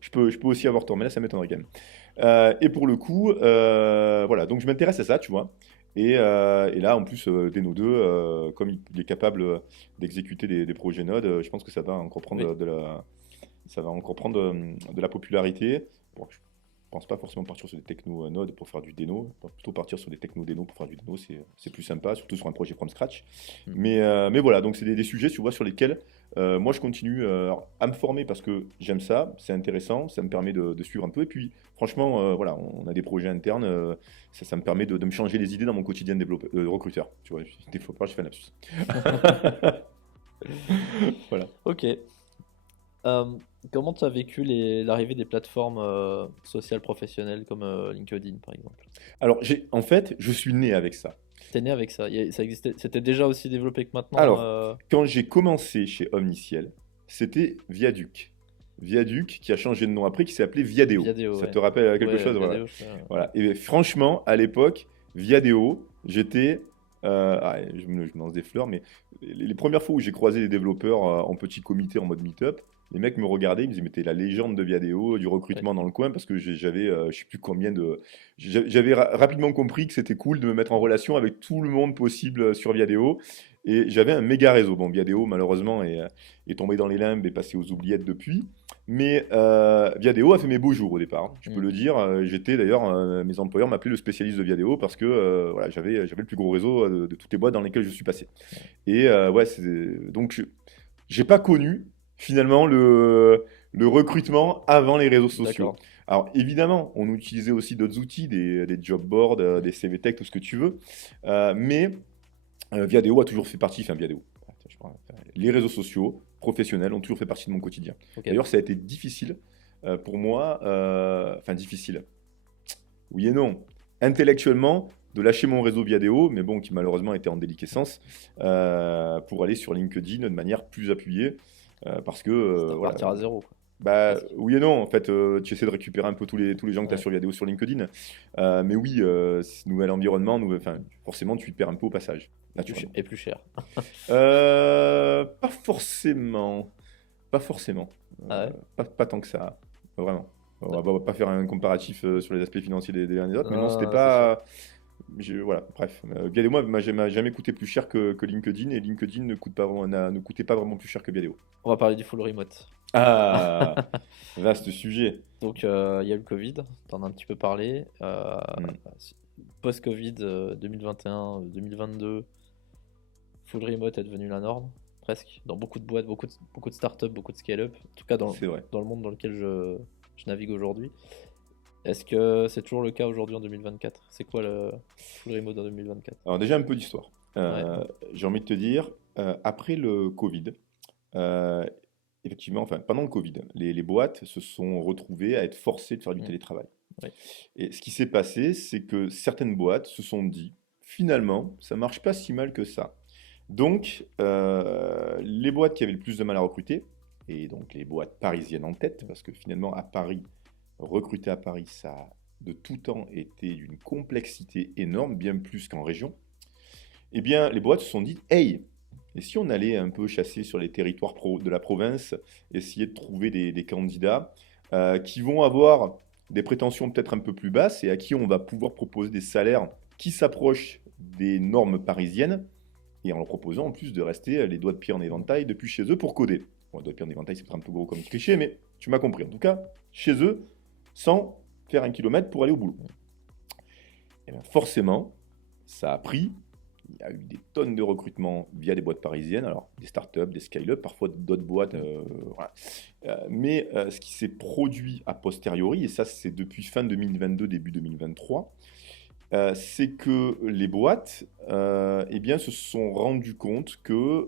je peux aussi avoir tort. Mais là, ça m'étonnerait quand même. Et pour le coup, voilà. Donc, je m'intéresse à ça, tu vois. Et là, en plus, Deno 2, comme il est capable d'exécuter des projets Node, je pense que ça va encore Oui. prendre ça va encore prendre de la popularité. Bon, je pense pas forcément partir sur des techno Node pour faire du déno, plutôt partir sur des techno déno pour faire du déno, c'est plus sympa, surtout sur un projet from scratch. Mm. Mais voilà, donc c'est des sujets, tu vois, sur lesquels moi je continue à me former parce que j'aime ça, c'est intéressant, ça me permet de suivre un peu. Et puis franchement, voilà, on a des projets internes, ça me permet de me changer les idées dans mon quotidien de développeur, de recruteur. Tu vois, développeur, j'ai fait un lapsus. Voilà. Ok. Comment tu as vécu l'arrivée des plateformes sociales professionnelles comme LinkedIn par exemple? Alors, en fait, je suis né avec ça. T'es né avec ça, ça existait, c'était déjà aussi développé que maintenant Alors, quand j'ai commencé chez Omniciel, c'était Viaduc. Viaduc qui a changé de nom après, qui s'est appelé Viadeo. Viadeo, Ça ouais. te rappelle quelque Ouais, chose? Voilà. Viadeo, je sais pas. Voilà. Et franchement, à l'époque, Viadeo, j'étais. Je me lance des fleurs, mais les premières fois où j'ai croisé des développeurs en petit comité en mode meet-up, les mecs me regardaient, ils me disaient, mais t'es la légende de Viadeo, du Ouais. recrutement dans le coin, parce que j'avais, je sais plus combien de. J'avais rapidement compris que c'était cool de me mettre en relation avec tout le monde possible sur Viadeo. Et j'avais un méga réseau. Bon, Viadeo, malheureusement, est tombé dans les limbes et passé aux oubliettes depuis. Mais Viadeo a fait mes beaux jours au départ, hein, je peux Mm. le dire. J'étais d'ailleurs, mes employeurs m'appelaient le spécialiste de Viadeo parce que voilà, j'avais le plus gros réseau de toutes les boîtes dans lesquelles je suis passé. Et ouais, donc j'ai pas connu finalement le recrutement avant les réseaux sociaux. D'accord. Alors évidemment, on utilisait aussi d'autres outils, des job boards, des CV Tech, tout ce que tu veux. Mais Viadeo a toujours fait partie, enfin Viadeo, les réseaux sociaux professionnels ont toujours fait partie de mon quotidien. Ok. D'ailleurs, ça a été difficile pour moi, enfin difficile, oui et non, intellectuellement, de lâcher mon réseau Viadeo, mais bon, qui malheureusement était en déliquescence, pour aller sur LinkedIn de manière plus appuyée, parce que C'est à voilà. partir à zéro, quoi. Bah, Presque. oui et non, en fait, tu essaies de récupérer un peu tous les gens que tu as Ouais. sur Viadeo sur LinkedIn. Mais oui, ce nouvel environnement, enfin, forcément, tu te perds un peu au passage, naturellement. Et plus cher. Pas forcément. Pas forcément. Ah ouais? Pas tant que ça. Pas vraiment. On va pas faire un comparatif sur les aspects financiers des uns et des autres, mais non, c'était Non, c'est sûr. pas. Voilà, bref. Viadeo m'a jamais coûté plus cher que LinkedIn, et LinkedIn ne coûtait pas vraiment plus cher que Viadeo. On va parler du full remote. Ah, vaste sujet. Donc, il y a eu le Covid, t'en as un petit peu parlé. Hmm. Post-Covid 2021, 2022, full remote est devenu la norme, presque. Dans beaucoup de boîtes, beaucoup de startups, beaucoup de scale-up. En tout cas, C'est vrai. dans le monde dans lequel je navigue aujourd'hui. Est-ce que c'est toujours le cas aujourd'hui en 2024? C'est quoi le full remote en 2024? Alors déjà un peu d'histoire. Ouais, J'ai envie de te dire, après le Covid, euh, effectivement, enfin pendant le Covid, les boîtes se sont retrouvées à être forcées de faire du mm, télétravail. ouais, Et ce qui s'est passé, c'est que certaines boîtes se sont dit, finalement, ça marche pas si mal que ça. Donc, les boîtes qui avaient le plus de mal à recruter, et donc les boîtes parisiennes en tête, parce que finalement à Paris, recruter à Paris, ça a de tout temps été d'une complexité énorme, bien plus qu'en région. Eh bien, les boîtes se sont dit, hey, et si on allait un peu chasser sur les territoires de la province, essayer de trouver des candidats qui vont avoir des prétentions peut-être un peu plus basses et à qui on va pouvoir proposer des salaires qui s'approchent des normes parisiennes, et en leur proposant en plus de rester les doigts de pied en éventail depuis chez eux pour coder. Bon, les doigts de pied en éventail, c'est peut-être un peu gros comme cliché, mais tu m'as compris. En tout cas, chez eux, sans faire 1 kilomètre pour aller au boulot. Et bien forcément, ça a pris. Il y a eu des tonnes de recrutements via des boîtes parisiennes, alors des startups, des scale-up, parfois d'autres boîtes. Voilà. Mais ce qui s'est produit a posteriori, et ça c'est depuis fin 2022, début 2023, c'est que les boîtes eh bien, se sont rendues compte que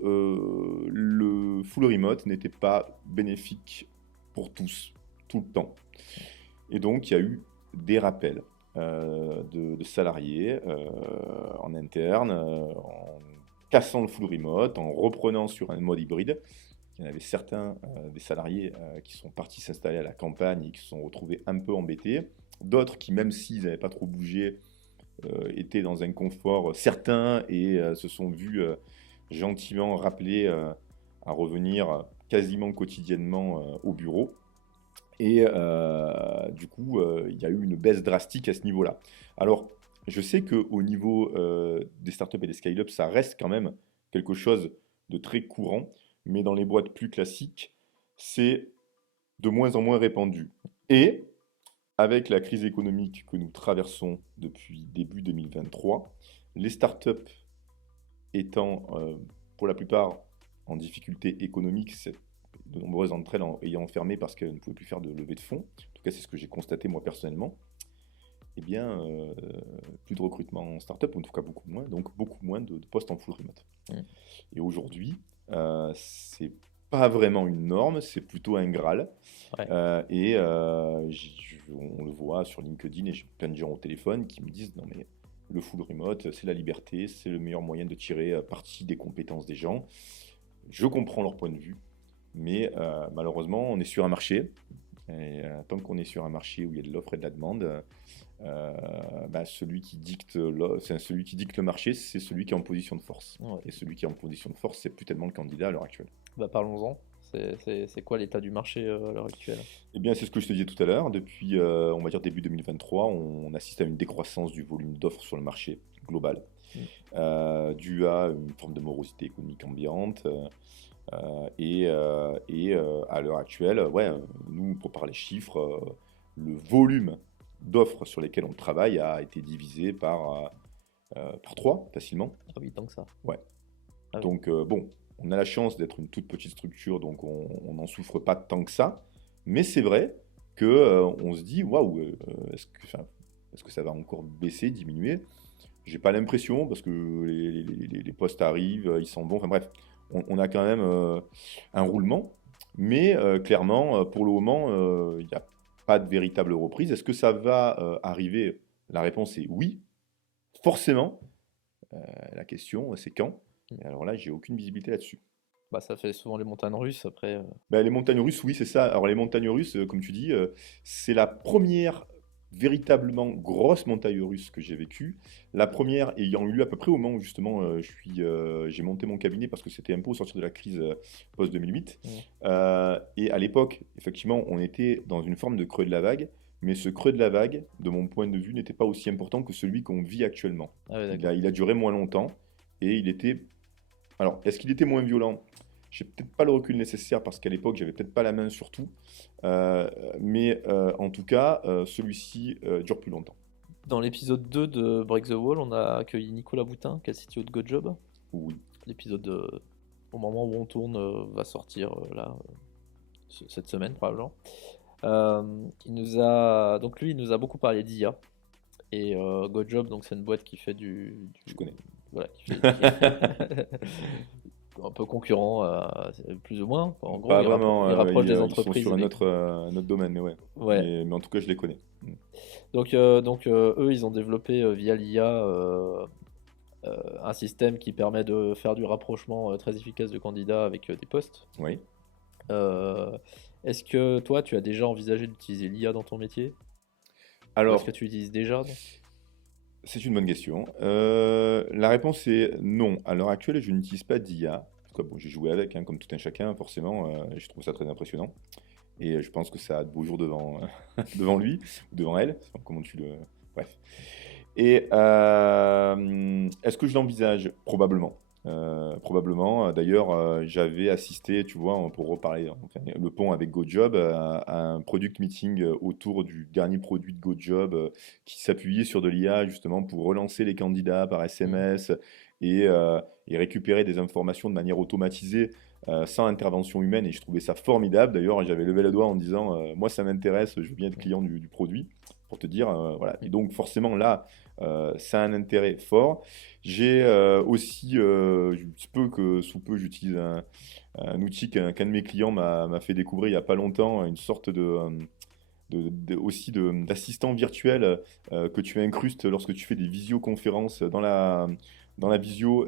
le full remote n'était pas bénéfique pour tous, tout le temps. Et donc, il y a eu des rappels de salariés en interne, en cassant le full remote, en reprenant sur un mode hybride. Il y en avait certains des salariés qui sont partis s'installer à la campagne et qui se sont retrouvés un peu embêtés. D'autres qui, même s'ils n'avaient pas trop bougé, étaient dans un confort certain et se sont vus gentiment rappelés à revenir quasiment quotidiennement au bureau. Et du coup, il y a eu une baisse drastique à ce niveau-là. Alors, je sais qu'au niveau des startups et des scale-up, ça reste quand même quelque chose de très courant, mais dans les boîtes plus classiques, c'est de moins en moins répandu. Et avec la crise économique que nous traversons depuis début 2023, les startups étant pour la plupart en difficulté économique, de nombreuses d'entre elles ayant fermé parce qu'elles ne pouvaient plus faire de levée de fonds, en tout cas c'est ce que j'ai constaté moi personnellement, eh bien plus de recrutement en startup, ou en tout cas beaucoup moins, donc beaucoup moins de postes en full remote. Mm. Et aujourd'hui, c'est pas vraiment une norme, c'est plutôt un Graal. Ouais. On le voit sur LinkedIn et j'ai plein de gens au téléphone qui me disent non mais le full remote, c'est la liberté, c'est le meilleur moyen de tirer parti des compétences des gens. Je comprends leur point de vue, mais malheureusement, on est sur un marché. Et tant qu'on est sur un marché où il y a de l'offre et de la demande, celui qui dicte le marché, c'est celui qui est en position de force. Ouais. Et celui qui est en position de force, c'est plus tellement le candidat à l'heure actuelle. Bah, parlons-en. C'est quoi l'état du marché à l'heure actuelle? Eh bien, c'est ce que je te disais tout à l'heure. Depuis, on va dire, début 2023, on assiste à une décroissance du volume d'offres sur le marché global, dû à une forme de morosité économique ambiante. À l'heure actuelle, nous, pour parler chiffres, le volume d'offres sur lesquelles on travaille a été divisé par 3 facilement. Ah oui, tant que ça. Ouais. Ah oui. Donc, bon, on a la chance d'être une toute petite structure, donc on n'en souffre pas tant que ça. Mais c'est vrai que on se dit, waouh, est-ce que ça va encore baisser, diminuer? J'ai pas l'impression, parce que les postes arrivent, ils s'en vont, enfin bref, on a quand même un roulement. Mais clairement, pour le moment, il n'y a pas de véritable reprise. Est-ce que ça va arriver? La réponse est oui, forcément. La question, c'est quand? Et alors là, j'ai aucune visibilité là-dessus. Bah, ça fait souvent les montagnes russes après. Les montagnes russes, oui, c'est ça. Alors les montagnes russes, comme tu dis, c'est la première véritablement grosse montagne russe que j'ai vécue. La première ayant eu lieu à peu près au moment où justement j'ai monté mon cabinet parce que c'était un peu au sortir de la crise post-2008. Et à l'époque, effectivement, on était dans une forme de creux de la vague, mais ce creux de la vague, de mon point de vue, n'était pas aussi important que celui qu'on vit actuellement. Ah ouais, Il a duré moins longtemps et il était... Alors, est-ce qu'il était moins violent? J'ai peut-être pas le recul nécessaire parce qu'à l'époque, j'avais peut-être pas la main sur tout. En tout cas, celui-ci dure plus longtemps. Dans l'épisode 2 de Break the Wall, on a accueilli Nicolas Boutin, qui est CTO de GoJob. Oui. L'épisode, au moment où on tourne, va sortir cette semaine probablement. Donc lui, il nous a beaucoup parlé d'IA. Et GoJob, donc c'est une boîte qui fait Je connais. Voilà, un peu concurrent, plus ou moins. En gros, Pas il vraiment. il rapproche des Ils sont entreprises. sur un autre domaine, mais ouais. Ouais. Mais en tout cas, je les connais. Donc, eux, ils ont développé via l'IA un système qui permet de faire du rapprochement très efficace de candidats avec des postes. Oui. Est-ce que toi, tu as déjà envisagé d'utiliser l'IA dans ton métier? Alors, est-ce que tu l'utilises déjà? c'est une bonne question. La réponse est non. À l'heure actuelle, je n'utilise pas d'IA. En tout cas, bon, j'ai joué avec, comme tout un chacun, forcément. Je trouve ça très impressionnant. Et je pense que ça a de beaux jours devant, devant lui, ou devant elle. Comment tu le... Bref. Et est-ce que je l'envisage? Probablement. Probablement. D'ailleurs, j'avais assisté, tu vois, pour reparler, enfin, le pont avec GoJob, à un product meeting autour du dernier produit de GoJob qui s'appuyait sur de l'IA justement pour relancer les candidats par SMS et récupérer des informations de manière automatisée sans intervention humaine. Et je trouvais ça formidable. D'ailleurs, j'avais levé le doigt en disant moi, ça m'intéresse, je veux bien être client du produit. Pour te dire, voilà. Et donc, forcément, là, ça a un intérêt fort. J'ai aussi, sous peu, j'utilise un outil qu'un de mes clients m'a fait découvrir il n'y a pas longtemps, une sorte d'assistant virtuel que tu incrustes lorsque tu fais des visioconférences dans la visio,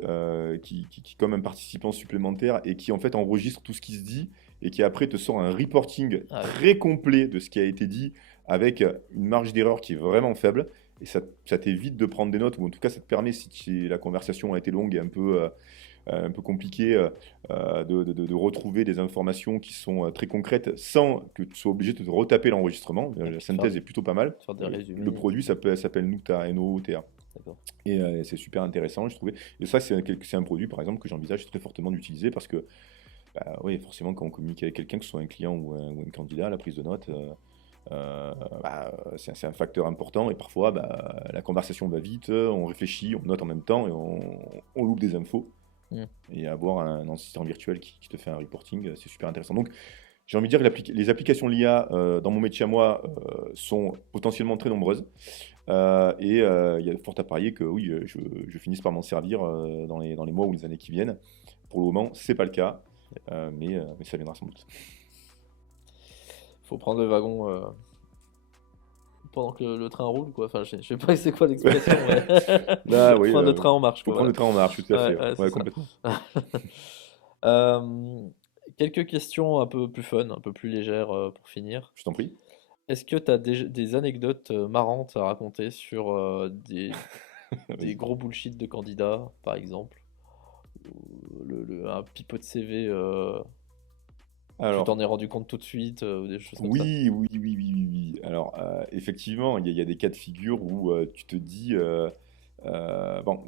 qui comme un participant supplémentaire et qui en fait enregistre tout ce qui se dit et qui après te sort un reporting très complet de ce qui a été dit avec une marge d'erreur qui est vraiment faible. Et ça t'évite de prendre des notes, ou en tout cas ça te permet, si la conversation a été longue et un peu compliquée, de retrouver des informations qui sont très concrètes sans que tu sois obligé de te retaper l'enregistrement. La synthèse est plutôt pas mal. Le produit s'appelle Noota, N-O-O-T-A. Et c'est super intéressant, je trouvais. Et ça, c'est un produit, par exemple, que j'envisage très fortement d'utiliser parce que Bah, oui, forcément, quand on communique avec quelqu'un, que ce soit un client ou un candidat, la prise de notes, c'est un facteur important et parfois, bah, la conversation va vite, on réfléchit, on note en même temps et on loupe des infos. Mmh. Et avoir un assistant virtuel qui te fait un reporting, c'est super intéressant. Donc, j'ai envie de dire que les applications de l'IA, dans mon métier à moi, sont potentiellement très nombreuses. Il y a fort à parier que oui, je finisse par m'en servir, dans les mois ou les années qui viennent. Pour le moment, c'est pas le cas, mais ça viendra sans doute. Faut prendre le wagon, pendant que le train roule, quoi. Enfin, je sais pas c'est quoi l'expression, mais Là, oui, prendre le train en marche, faut quoi, prendre le voilà. train en marche, tout à fait, Ouais, ouais. ouais, c'est Ouais, ça. complètement. Hem, Quelques questions un peu plus fun, un peu plus légères, pour finir. Je t'en prie. Est-ce que tu as des anecdotes, marrantes à raconter sur, des Vas-y. gros bullshit de candidats, par exemple? Ou un pipeau de CV, tu Alors t'en es rendu compte tout de suite, ou des choses comme ça? oui, oui, oui, oui, oui, oui. Alors, effectivement, il y a des cas de figure où, tu te dis, bon,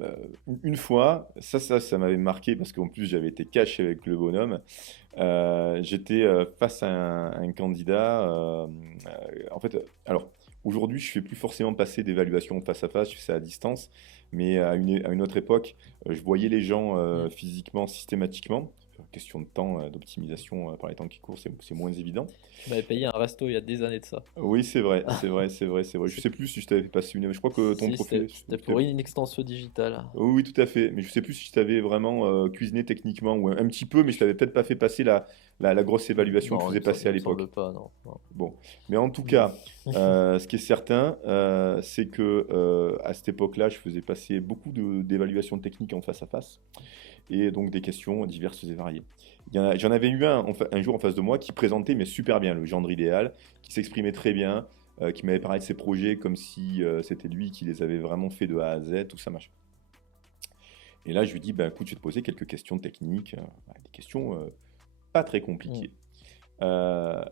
une fois, ça m'avait marqué parce qu'en plus j'avais été cash avec le bonhomme. J'étais, face à un candidat, en fait, alors aujourd'hui je fais plus forcément passer d'évaluation face à face, je fais ça à distance, mais à une autre époque, je voyais les gens, Mmh. physiquement systématiquement. Question de temps, d'optimisation, par les temps qui courent, c'est moins évident. Tu m'avais payé un resto il y a des années de ça. Oui, c'est vrai, c'est vrai, c'est vrai, c'est vrai. Je C'est sais plus si je t'avais fait passer une, je crois que ton Si, profil, c'était pour une extension digitale. oui, oui, tout à fait. Mais je sais plus si je t'avais vraiment cuisiné techniquement ou un petit peu, mais je t'avais peut-être pas fait passer la grosse évaluation que je Non, faisais passer il à me semble l'époque. pas, non, non. Bon, mais en tout Mmh. cas, ce qui est certain, c'est que à cette époque-là, je faisais passer beaucoup d'évaluations techniques en face à face et donc des questions diverses et variées. J'en avais eu un jour en face de moi qui présentait mais super bien le gendre idéal, qui s'exprimait très bien, qui m'avait parlé de ses projets comme si c'était lui qui les avait vraiment fait de A à Z, tout ça machin. Et là, je lui dis, bah, écoute, je vais te poser quelques questions techniques, des questions pas très Mmh. compliquées. Euh,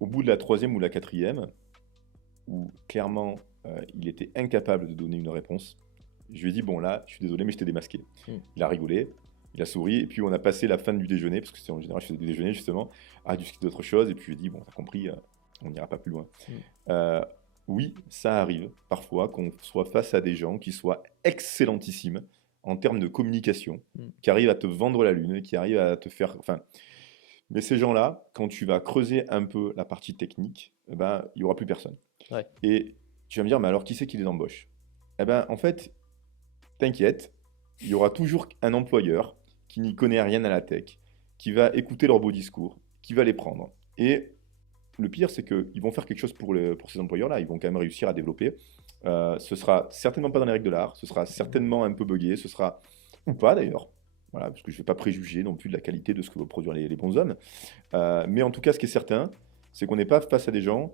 Au bout de la troisième ou la quatrième, où clairement il était incapable de donner une réponse, je lui ai dit, bon là, je suis désolé, mais je t'ai démasqué. Mmh. Il a rigolé, il a souri, et puis on a passé la fin du déjeuner, parce que c'est en général, je faisais des déjeuners justement, à discuter d'autre chose, et puis je lui ai dit, bon, t'as compris, on n'ira pas plus loin. Mmh. Euh, oui, ça arrive parfois qu'on soit face à des gens qui soient excellentissimes en termes de communication, Mmh. qui arrivent à te vendre la lune, qui arrivent à te faire. Enfin, mais ces gens-là, quand tu vas creuser un peu la partie technique, eh ben, il n'y aura plus personne. Ouais. Et tu vas me dire, mais alors qui c'est qui les embauche? Eh ben, en fait, t'inquiète, il y aura toujours un employeur qui n'y connaît rien à la tech, qui va écouter leur beau discours, qui va les prendre. Et le pire, c'est qu'ils vont faire quelque chose pour ces employeurs-là. Ils vont quand même réussir à développer. Ce sera certainement pas dans les règles de l'art. Ce sera Mmh. certainement un peu buggé. Ce sera, ou pas d'ailleurs. Voilà, parce que je ne vais pas préjuger non plus de la qualité de ce que vont produire les bons hommes. Mais en tout cas, ce qui est certain, c'est qu'on n'est pas face à des gens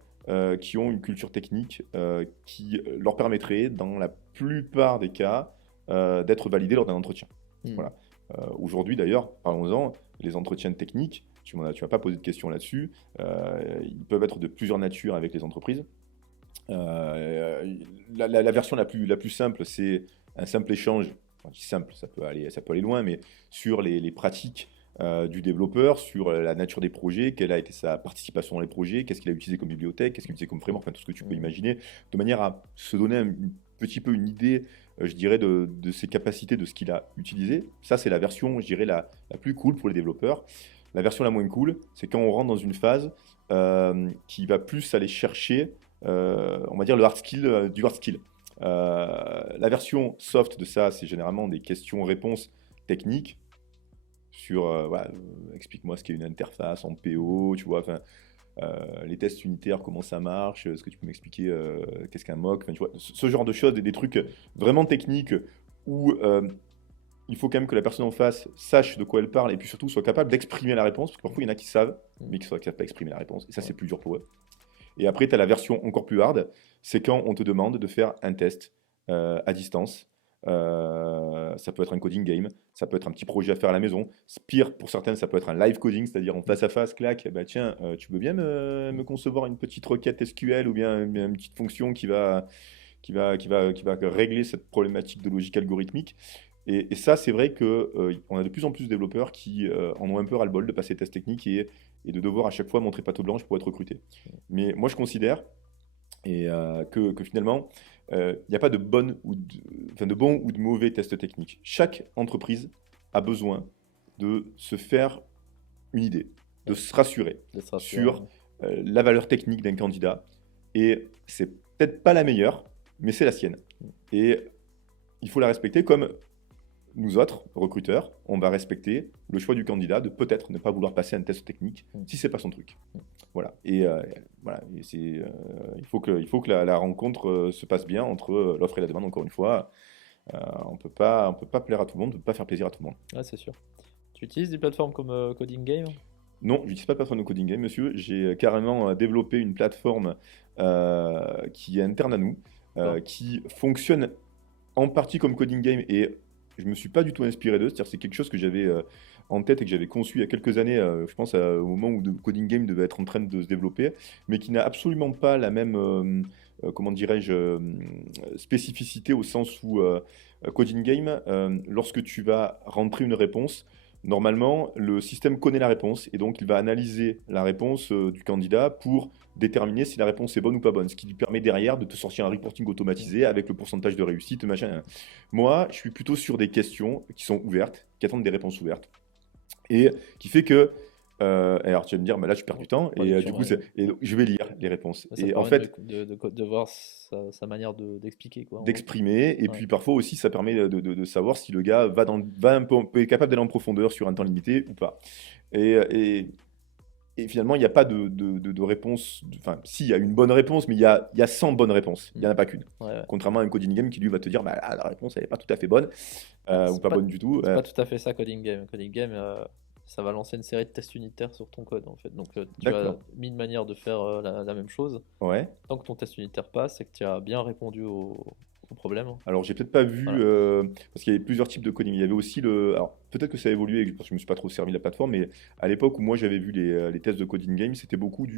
qui ont une culture technique qui leur permettrait, dans la plupart des cas, d'être validés lors d'un entretien. Mmh. Voilà. Aujourd'hui, d'ailleurs, parlons-en, les entretiens techniques, tu m'as pas posé de questions là-dessus, ils peuvent être de plusieurs natures avec les entreprises. La version la plus simple, c'est un simple échange. Enfin, je dis simple, ça peut aller loin, mais sur les pratiques du développeur, sur la nature des projets, quelle a été sa participation dans les projets, qu'est-ce qu'il a utilisé comme bibliothèque, qu'est-ce qu'il a utilisé comme framework, enfin tout ce que tu peux Mmh. imaginer, de manière à se donner un petit peu une idée, je dirais, de ses capacités, de ce qu'il a utilisé. Ça, c'est la version, je dirais, la plus cool pour les développeurs. La version la moins cool, c'est quand on rentre dans une phase qui va plus aller chercher, on va dire, le hard skill du hard skill. La version soft de ça, c'est généralement des questions-réponses techniques sur, voilà, explique-moi ce qu'est une interface en PO, tu vois, enfin, les tests unitaires, comment ça marche, est-ce que tu peux m'expliquer qu'est-ce qu'un mock, enfin, tu vois, ce genre de choses, des trucs vraiment techniques où il faut quand même que la personne en face sache de quoi elle parle et puis surtout soit capable d'exprimer la réponse, parce que parfois il y en a qui savent, Mmh. mais qui ne savent pas exprimer la réponse, et ça Ouais. c'est plus dur pour eux. Et après, tu as la version encore plus hard, c'est quand on te demande de faire un test à distance. Ça peut être un coding game, ça peut être un petit projet à faire à la maison. Pire, pour certaines, ça peut être un live coding, c'est-à-dire en face à face, clac, bah tiens, tu veux bien me concevoir une petite requête SQL ou bien une petite fonction qui va régler cette problématique de logique algorithmique. Et ça, c'est vrai que on a de plus en plus de développeurs qui en ont un peu ras-le-bol de passer les tests techniques et de devoir à chaque fois montrer patte blanche pour être recruté. Mais moi, je considère que finalement, il n'y a pas de, enfin, de bons ou de mauvais tests techniques. Chaque entreprise a besoin de se faire une idée, de se rassurer De se rassurer. sur la valeur technique d'un candidat. Et c'est peut-être pas la meilleure, mais c'est la sienne. Et il faut la respecter comme nous autres, recruteurs, on va respecter le choix du candidat de peut-être ne pas vouloir passer un test technique si c'est pas son truc. Voilà. Et voilà. Et il faut que la rencontre se passe bien entre l'offre et la demande. Encore une fois, on peut pas plaire à tout le monde, on peut pas faire plaisir à tout le monde. Ouais, c'est sûr. Tu utilises des plateformes comme Coding Game? Non, j'utilise pas de plateforme de coding game, monsieur. J'ai carrément développé une plateforme qui est interne à nous, qui fonctionne en partie comme coding game et je me suis pas du tout inspiré d'eux. C'est-à-dire que c'est quelque chose que j'avais en tête et que j'avais conçu il y a quelques années, je pense au moment où coding game devait être en train de se développer, mais qui n'a absolument pas la même, comment dirais-je, spécificité au sens où coding game, lorsque tu vas rentrer une réponse, normalement, le système connaît la réponse et donc il va analyser la réponse du candidat pour déterminer si la réponse est bonne ou pas bonne, ce qui lui permet derrière de te sortir un reporting automatisé avec le pourcentage de réussite, machin. Moi, je suis plutôt sur des questions qui sont ouvertes, qui attendent des réponses ouvertes, et qui fait que, alors tu vas me dire, bah là je perds du temps, et du coup, je vais lire les réponses. Ça Et en permet fait, de voir sa manière d'expliquer, quoi. d'exprimer, et Ouais. puis parfois aussi ça permet de savoir si le gars va un peu, est capable d'aller en profondeur sur un temps limité ou pas. Et, et, et finalement, il n'y a pas de réponse. Enfin, si, il y a une bonne réponse, mais il y a 100 bonnes réponses. Il n'y en a pas qu'une. Ouais, ouais. Contrairement à un coding game qui lui va te dire, bah, là, la réponse, elle n'est pas tout à fait bonne, ou pas bonne du tout. C'est pas tout à fait ça, Coding Game. Coding Game, ça va lancer une série de tests unitaires sur ton code, en fait. Donc, tu as D'accord. mis une manière de faire la même chose. Ouais. Tant que ton test unitaire passe et que tu as bien répondu au problème. Alors, j'ai peut-être pas vu, Voilà. parce qu'il y avait plusieurs types de coding. Il y avait aussi le. Alors, peut-être que ça a évolué, parce que je me suis pas trop servi de la plateforme, mais à l'époque où moi j'avais vu les tests de coding game, c'était beaucoup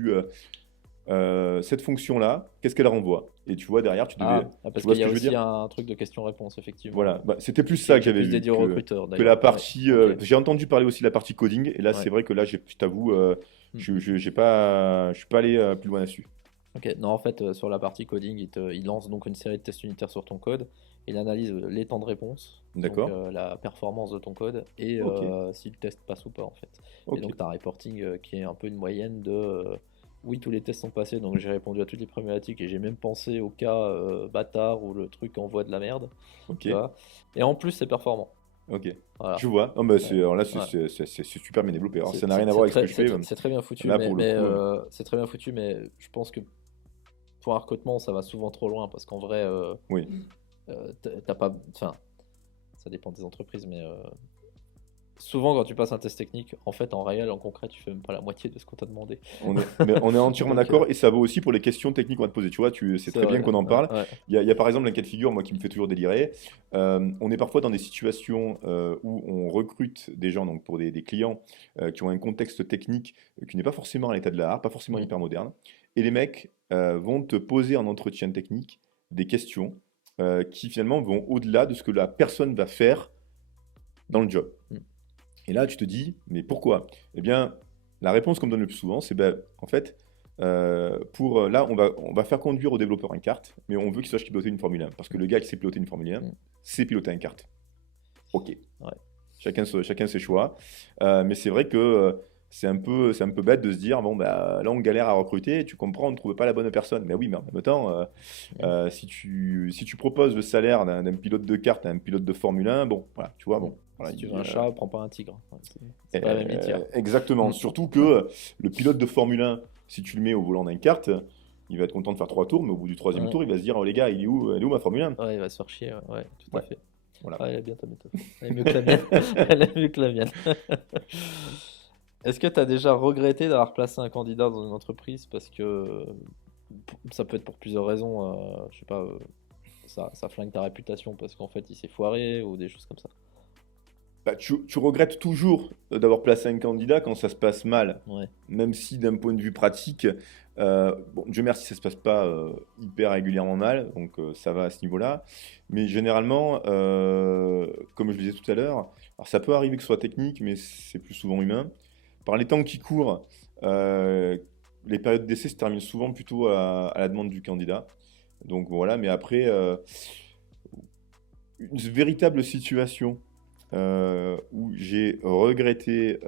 cette fonction-là, qu'est-ce qu'elle renvoie? Et tu vois, derrière, tu devais. Parce Tu vois qu'il ce y que a je veux aussi dire? un truc de question-réponse, effectivement. Voilà, bah, c'était plus Qui ça est que j'avais plus vu dédié aux recruteurs, que la d'ailleurs. partie. Ouais, ok. J'ai entendu parler aussi de la partie coding, et là, Ouais. c'est vrai que là, je t'avoue, Mm. je suis pas allé plus loin là-dessus. Ok, non, en fait, sur la partie coding, il lance donc une série de tests unitaires sur ton code. Il analyse les temps de réponse, donc D'accord? la performance de ton code, et Ok, si le test passe ou pas, en fait. Et ok, donc, tu as un reporting qui est un peu une moyenne de oui, tous les tests sont passés, donc j'ai répondu à toutes les problématiques, et j'ai même pensé au cas bâtard où le truc envoie de la merde, ok, tu vois. Et en plus, c'est performant. ok. Voilà. Je vois. Non, bah, Ouais, alors là, ouais. c'est super bien développé. Alors, ça C'est n'a rien à c'est voir avec ce que très, je fais. c'est très bien foutu, Là, pour le coup. c'est très bien foutu, mais je pense que pour un recrutement, ça va souvent trop loin parce qu'en vrai, Oui. t'as pas. Enfin, ça dépend des entreprises, mais souvent quand tu passes un test technique, en fait, en réel, en concret, tu fais même pas la moitié de ce qu'on t'a demandé. Mais on est entièrement Donc, d'accord et ça vaut aussi pour les questions techniques qu'on va te poser. Tu vois, c'est c'est très bien vrai. qu'on en Ouais, parle. ouais. Il y a par exemple un cas de figure, moi, qui me fait toujours délirer. On est parfois dans des situations où on recrute des gens, donc pour des clients qui ont un contexte technique qui n'est pas forcément à l'état de l'art, pas forcément Mm. hyper moderne. Et les mecs vont te poser en entretien technique des questions qui finalement vont au-delà de ce que la personne va faire dans le job. Mm. Et là, tu te dis, mais pourquoi? Eh bien, la réponse qu'on me donne le plus souvent, c'est ben, en fait, là, on va faire conduire au développeur une carte, mais on veut qu'il sache piloter une Formule 1. Parce que le gars qui sait piloter une Formule 1, Mm. sait piloter une carte. Ok. Ouais. Chacun ses choix. Mais c'est vrai que c'est un peu bête de se dire, bon, bah, là, on galère à recruter, tu comprends, on ne trouve pas la bonne personne. Mais oui, mais en même temps, si tu proposes le salaire d'un pilote de kart à un pilote de Formule 1, bon, voilà, tu vois, bon. Voilà, Si tu veux un chat, prends pas un tigre. Ouais, c'est pas la même euh, litière. exactement. Mm. Surtout que le pilote de Formule 1, si tu le mets au volant d'un kart, il va être content de faire 3 tours, mais au bout du troisième Ouais. tour, il va se dire, oh les gars, elle est où ma Formule 1? Ouais, il va se faire chier. Ouais, tout à Ouais, fait. voilà. Ah, elle est bien ta méthode. Elle est mieux que la mienne. Elle est mieux que la mienne. Est-ce que tu as déjà regretté d'avoir placé un candidat dans une entreprise parce que ça peut être pour plusieurs raisons, je sais pas, ça flingue ta réputation parce qu'en fait il s'est foiré ou des choses comme ça. Bah, tu regrettes toujours d'avoir placé un candidat quand ça se passe mal. Ouais, Même si d'un point de vue pratique, bon, Dieu merci, ça se passe pas hyper régulièrement mal, donc ça va à ce niveau-là. Mais généralement, comme je le disais tout à l'heure, alors ça peut arriver que ce soit technique, mais c'est plus souvent humain. Par les temps qui courent, euh, les périodes d'essai se terminent souvent plutôt à la demande du candidat. Donc voilà, mais après, une véritable situation où j'ai regretté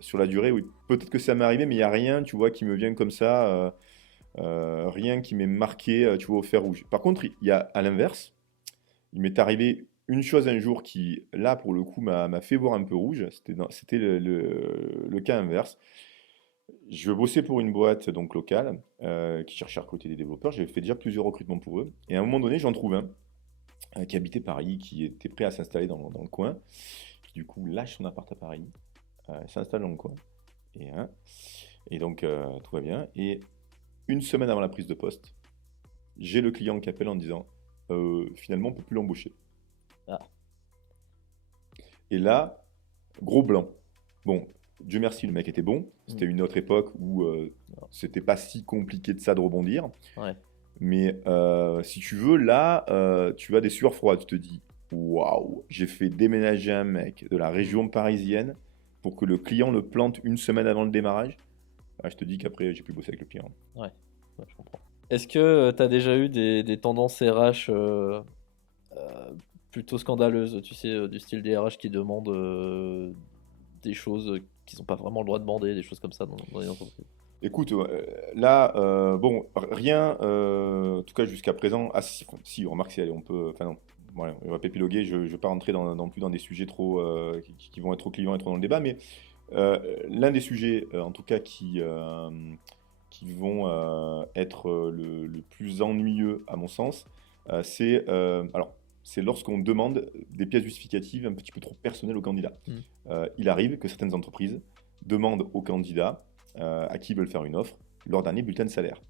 sur la durée, oui, peut-être que ça m'est arrivé, mais il n'y a rien, tu vois, qui me vient comme ça, rien qui m'est marqué, tu vois, au fer rouge. Par contre, il y a à l'inverse, il m'est arrivé une chose un jour qui, là, pour le coup, m'a fait voir un peu rouge. C'était le cas inverse. Je bossais pour une boîte donc locale qui cherchait à recruter des développeurs. J'avais fait déjà plusieurs recrutements pour eux. Et à un moment donné, j'en trouve un qui habitait Paris, qui était prêt à s'installer dans le coin, qui du coup lâche son appart à Paris, s'installe dans le coin, et, hein, et donc tout va bien. Et une semaine avant la prise de poste, j'ai le client qui appelle en disant finalement on peut plus l'embaucher. ah, Et là, gros blanc. Bon, Dieu merci, le mec était bon. hmm, C'était une autre époque où c'était pas si compliqué de ça de rebondir. ouais. Mais si tu veux, là, tu as des sueurs froides. Tu te dis, waouh, j'ai fait déménager un mec de la Hmm, région parisienne pour que le client le plante une semaine avant le démarrage. Ah, je te dis qu'après, j'ai plus bossé avec le client. ouais, ouais, je comprends. Est-ce que tu as déjà eu des tendances RH plutôt scandaleuses, tu sais, du style des RH qui demandent des choses qu'ils n'ont pas vraiment le droit de demander, des choses comme ça dans les entreprises? Écoute, là, bon, rien, en tout cas jusqu'à présent. Ah, si, enfin, si, remarque, si, allez, on peut. Enfin, non, voilà, on va pas épiloguer. Je ne vais pas rentrer plus dans des sujets trop, qui vont être trop clivants et trop dans le débat. Mais l'un des sujets, en tout cas, qui vont être le plus ennuyeux, à mon sens, alors, c'est lorsqu'on demande des pièces justificatives un petit peu trop personnelles aux candidats. Hmm, Il arrive que certaines entreprises demandent aux candidats à qui ils veulent faire une offre leur dernier bulletin de salaire.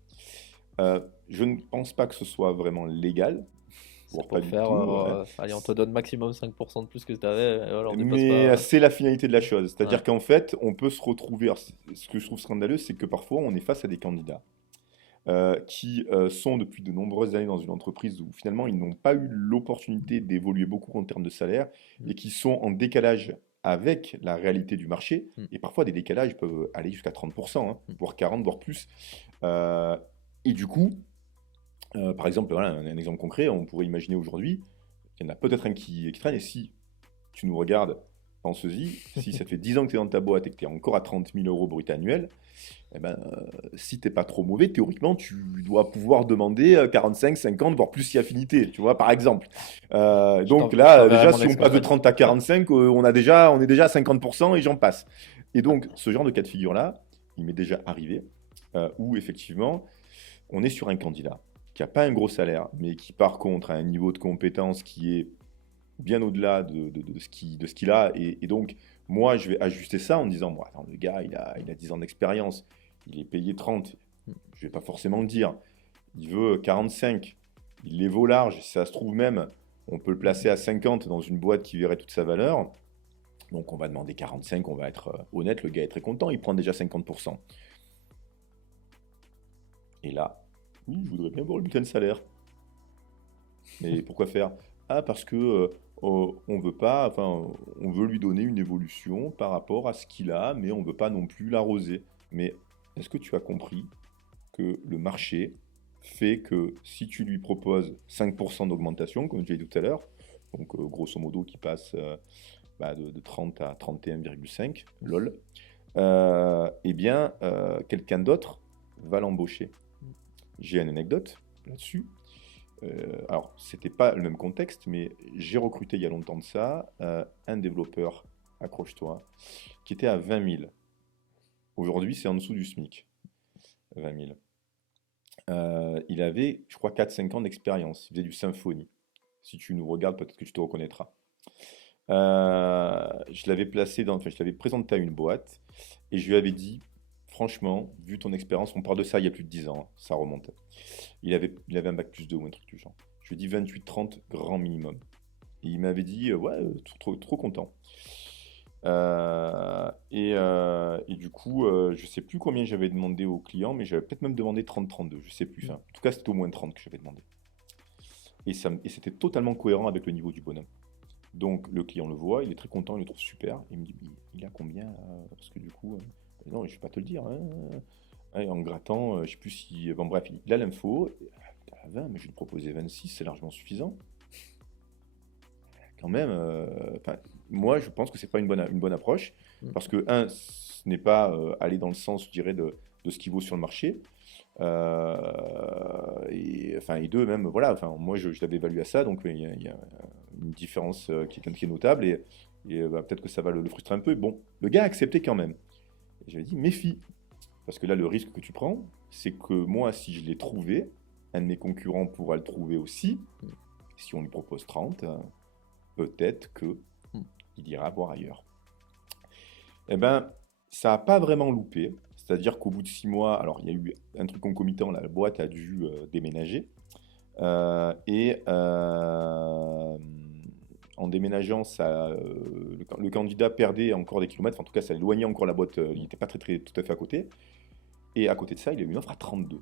Je ne pense pas que ce soit vraiment légal, c'est voire pas pour du faire, tout, allez, on te donne maximum 5% de plus que tu avais, et voilà, on dépasse mais pas. c'est la finalité de la chose. Ouais. C'est-à-dire qu'en fait, on peut se retrouver. Alors, ce que je trouve scandaleux, c'est que parfois, on est face à des candidats qui sont depuis de nombreuses années dans une entreprise où finalement ils n'ont pas eu l'opportunité d'évoluer beaucoup en termes de salaire Hmm, et qui sont en décalage avec la réalité du marché. hmm, Et parfois des décalages peuvent aller jusqu'à 30%, hein, hmm. voire 40, voire plus. Euh, et du coup, par exemple, voilà, un exemple concret, on pourrait imaginer aujourd'hui, il y en a peut-être un qui traîne, et si tu nous regardes, pense-y, si ça fait 10 ans que tu es dans ta boîte et que tu es encore à 30 000 € brut annuel, eh ben, si t'es pas trop mauvais, théoriquement, tu dois pouvoir demander 45, 50, voire plus si affinité, tu vois, par exemple. Donc Je là, t'enverrai déjà, mon si on passe de ex-compagne. 30 à 45, on est déjà à 50% et j'en passe. Et donc, ce genre de cas de figure-là, il m'est déjà arrivé, où effectivement, on est sur un candidat qui n'a pas un gros salaire, mais qui par contre a un niveau de compétence qui est bien au-delà de ce qu'il a. Et donc, moi, je vais ajuster ça en disant, bon, attends, le gars, il a 10 ans d'expérience, il est payé 30. Je vais pas forcément le dire. Il veut 45. Il les vaut large. Si ça se trouve même, on peut le placer à 50 dans une boîte qui verrait toute sa valeur. Donc, on va demander 45, on va être honnête, le gars est très content, il prend déjà 50%. Et là, oui, je voudrais bien voir le bulletin de salaire. Mais pourquoi faire? Ah, parce que on veut pas, enfin, on veut lui donner une évolution par rapport à ce qu'il a, mais on veut pas non plus l'arroser. Mais est-ce que tu as compris que le marché fait que si tu lui proposes 5% d'augmentation, comme je l'ai dit tout à l'heure, donc grosso modo qui passe de 30 à 31,5, lol, eh bien, quelqu'un d'autre va l'embaucher. J'ai une anecdote là-dessus. Alors, c'était pas le même contexte, mais j'ai recruté il y a longtemps de ça un développeur, accroche-toi, qui était à 20 000. Aujourd'hui, c'est en dessous du SMIC, 20 000. Il avait, je crois, 4-5 ans d'expérience. Il faisait du Symfony. Si tu nous regardes, peut-être que tu te reconnaîtras. Je l'avais enfin, je l'avais présenté à une boîte et je lui avais dit, franchement, vu ton expérience, on parle de ça il y a plus de 10 ans, hein, ça remonte. Il avait un bac plus 2 ou un truc du genre. Je lui ai dit 28-30, grand minimum. Et il m'avait dit, ouais, trop content. Et du coup, je sais plus combien j'avais demandé au client, mais j'avais peut-être même demandé 30-32, je sais plus. Mm. Enfin, en tout cas, c'était au moins 30 que j'avais demandé. Et c'était totalement cohérent avec le niveau du bonhomme. Donc le client le voit, il est très content, il le trouve super. Il me dit, il a combien parce que du coup, non, je vais pas te le dire, hein. Et en grattant, je sais plus si. Bon, bref, il a l'info. 20, mais je lui proposais 26, c'est largement suffisant. Quand même, enfin, moi, je pense que c'est pas une bonne approche. Mm. Parce que, un, ce n'est pas aller dans le sens, je dirais, de ce qui vaut sur le marché. Et deux, même, voilà, enfin, moi, je l'avais évalué à ça, donc il y a une différence qui est notable. Et peut-être que ça va le frustrer un peu. Bon, le gars a accepté quand même. Et j'avais dit, méfie. Parce que là, le risque que tu prends, c'est que moi, si je l'ai trouvé, un de mes concurrents pourra le trouver aussi. Mm. Si on lui propose 30, peut-être que Mm. il ira voir ailleurs. Eh ben, ça n'a pas vraiment loupé. C'est-à-dire qu'au bout de 6 mois, alors il y a eu un truc concomitant, la boîte a dû déménager. En déménageant, le candidat perdait encore des kilomètres. Enfin, en tout cas, ça éloignait encore la boîte. Il n'était pas tout à fait à côté. Et à côté de ça, il a eu une offre à 32.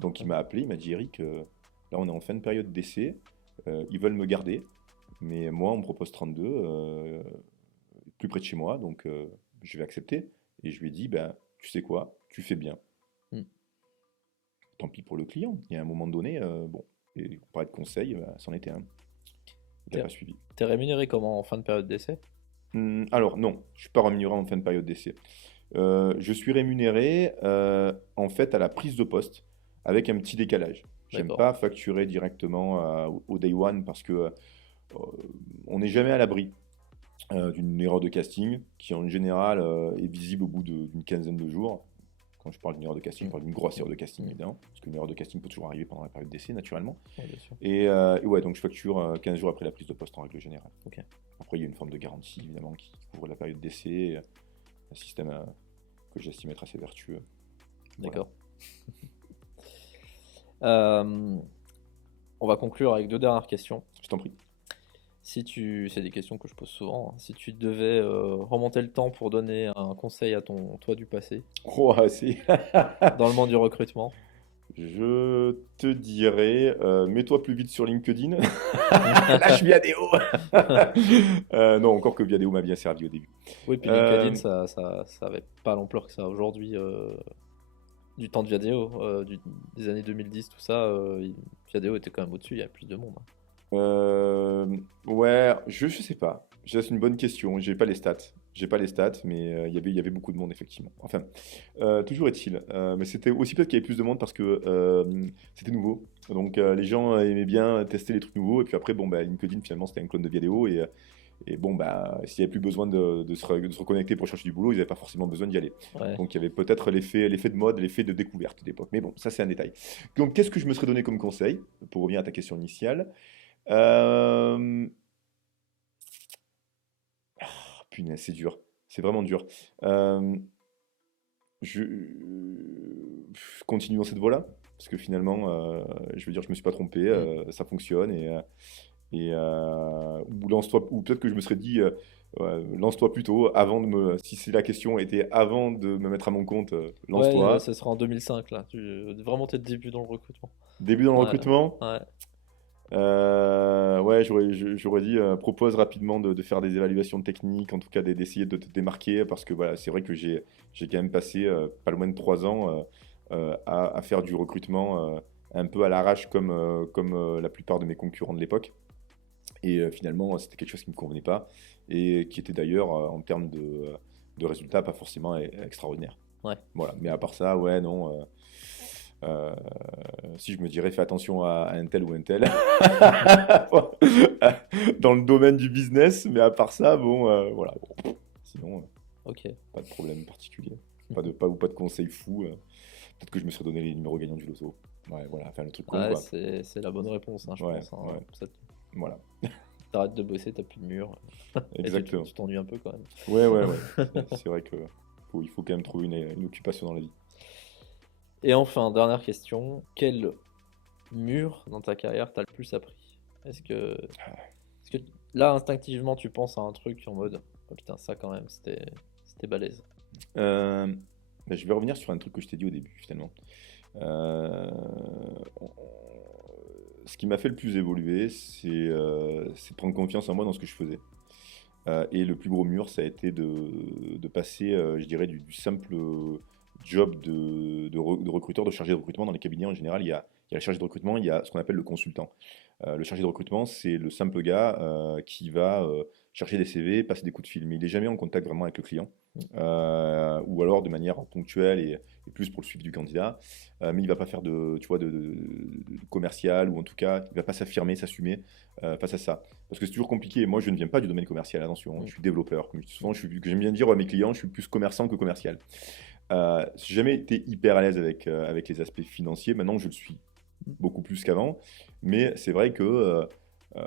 Donc il m'a appelé, il m'a dit, Eric, là on est en fin de période d'essai, ils veulent me garder, mais moi on me propose 32, plus près de chez moi, donc je vais accepter. Et je lui ai dit, ben, tu sais quoi, tu fais bien. Mm. Tant pis pour le client, il y a un moment donné, bon, et pour parler de conseil, c'en était un. Il n'a T'es pas suivi. t'es rémunéré comment en fin de période d'essai? Alors non, je ne suis pas rémunéré en fin de période d'essai. Je suis rémunéré en fait à la prise de poste avec un petit décalage. J'aime D'accord. pas facturer directement au day one parce que on n'est jamais à l'abri d'une erreur de casting qui en général est visible au bout d'une quinzaine de jours. Quand je parle d'une erreur de casting, je Mm. parle d'une grosse erreur de casting Mm. évidemment, parce qu'une erreur de casting peut toujours arriver pendant la période d'essai naturellement. Ouais, bien sûr. Et ouais, donc je facture 15 jours après la prise de poste en règle générale. Ok. Après, il y a une forme de garantie évidemment qui couvre la période d'essai, un système que j'estime être assez vertueux. Voilà. D'accord. Euh, on va conclure avec deux dernières questions. Je t'en prie. C'est des questions que je pose souvent, hein. Si tu devais remonter le temps pour donner un conseil à ton toi du passé Oh, c'est... dans le monde du recrutement, Je te dirais, mets-toi plus vite sur LinkedIn. Lâche Viadeo. Non, encore que Viadeo m'a bien servi au début. oui, puis Euh, LinkedIn, ça avait pas l'ampleur que ça a aujourd'hui. Du temps de Viadeo, des années 2010, tout ça, Viadeo était quand même au-dessus, il y a plus de monde, hein. ouais, je sais pas. C'est une bonne question. J'ai pas les stats. J'ai pas les stats, mais il y avait beaucoup de monde effectivement. Enfin, toujours est-il. Mais c'était aussi peut-être qu'il y avait plus de monde parce que c'était nouveau. Donc les gens aimaient bien tester les trucs nouveaux. Et puis après, bon, bah, LinkedIn finalement c'était un clone de Viadeo. Et bon, bah, s'il n'y avait plus besoin de se reconnecter pour chercher du boulot, ils n'avaient pas forcément besoin d'y aller. Ouais. Donc il y avait peut-être l'effet de mode, l'effet de découverte d'époque. Mais bon, ça c'est un détail. Donc qu'est-ce que je me serais donné comme conseil, pour revenir à ta question initiale? Euh, Punaise, c'est dur. C'est vraiment dur. Euh, je continue dans cette voie-là, parce que finalement, je veux dire, je me suis pas trompé, Mm. ça fonctionne, ou lance-toi, ou peut-être que je me serais dit, ouais, lance-toi plutôt avant de me, si c'est la question était avant de me mettre à mon compte, Ouais, lance-toi. ce sera en 2005 là. Vraiment tes débuts dans le recrutement. Début dans le Ouais, recrutement, ouais, ouais, j'aurais dit, propose rapidement de faire des évaluations techniques, en tout cas d'essayer de te démarquer, parce que voilà, c'est vrai que j'ai quand même passé pas loin de 3 ans à faire du recrutement un peu à l'arrache comme la plupart de mes concurrents de l'époque. Et finalement, c'était quelque chose qui ne me convenait pas et qui était d'ailleurs, en termes de résultats, pas forcément extraordinaire. ouais. Voilà, mais à part ça, ouais, non. Euh, Si je me dirais, fais attention à un tel ou un tel dans le domaine du business, mais à part ça, bon, voilà. Bon. Sinon, Ok. pas de problème particulier. Pas de conseils fous. Peut-être que je me serais donné les numéros gagnants du loto. Ouais, voilà, enfin le truc con, Ouais, quoi. c'est la bonne réponse, hein, je Ouais, pense, hein. ouais, voilà, T'arrêtes de bosser, t'as plus de mur. Et exactement. tu t'ennuies un peu quand même. Ouais, ouais, ouais. C'est vrai que il faut quand même trouver une occupation dans la vie. Et enfin, dernière question, quel mur dans ta carrière t'as le plus appris? Est-ce que Est-ce que là, instinctivement, tu penses à un truc en mode oh putain, ça quand même, c'était balèze. Euh, je vais revenir sur un truc que je t'ai dit au début, finalement. Euh, on- Ce qui m'a fait le plus évoluer, c'est de prendre confiance en moi dans ce que je faisais. Et le plus gros mur, ça a été de passer, je dirais, du simple job de recruteur, de chargé de recrutement. Dans les cabinets, en général, il y a le chargé de recrutement, il y a ce qu'on appelle le consultant. Le chargé de recrutement, c'est le simple gars qui va chercher des CV, passer des coups de fil, mais il n'est jamais en contact vraiment avec le client, ou alors de manière ponctuelle et plus pour le suivi du candidat. Mais il ne va pas faire tu vois, de commercial, ou en tout cas, il ne va pas s'affirmer, s'assumer face à ça. Parce que c'est toujours compliqué. Moi, je ne viens pas du domaine commercial, attention, Mm. je suis développeur. Comme je dis souvent, j'aime bien dire à mes clients, je suis plus commerçant que commercial. J'ai jamais été hyper à l'aise avec les aspects financiers. Maintenant, je le suis beaucoup plus qu'avant. Mais c'est vrai que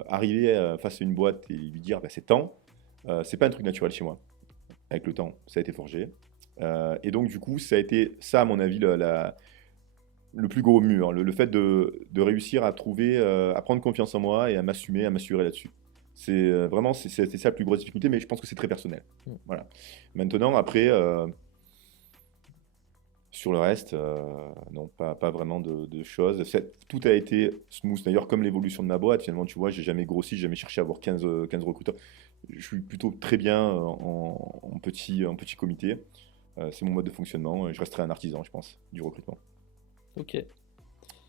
arriver face à une boîte et lui dire bah, c'est temps, c'est pas un truc naturel chez moi. Avec le temps, ça a été forgé. Et donc, du coup, ça a été ça, à mon avis, le plus gros mur. Le fait de réussir à trouver, à prendre confiance en moi et à m'assumer, à m'assurer là-dessus. C'est vraiment, c'est ça la plus grosse difficulté, mais je pense que c'est très personnel. Mm. Voilà. Maintenant, après, sur le reste, non, pas vraiment de choses. Tout a été smooth. D'ailleurs, comme l'évolution de ma boîte, finalement, tu vois, j'ai jamais grossi, j'ai jamais cherché à avoir 15 recruteurs. Je suis plutôt très bien en petit comité. C'est mon mode de fonctionnement. Je resterai un artisan, je pense, du recrutement. Ok,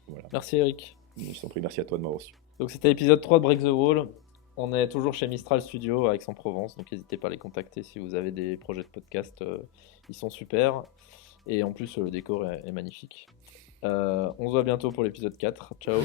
Voilà. merci Eric. Je t'en prie, merci à toi de m'avoir reçu. Donc c'était l'épisode 3 de Break the Wall. On est toujours chez Mistral Studio à Aix-en-Provence, donc n'hésitez pas à les contacter si vous avez des projets de podcast, ils sont super. Et en plus, le décor est magnifique. On se voit bientôt pour l'épisode 4. Ciao.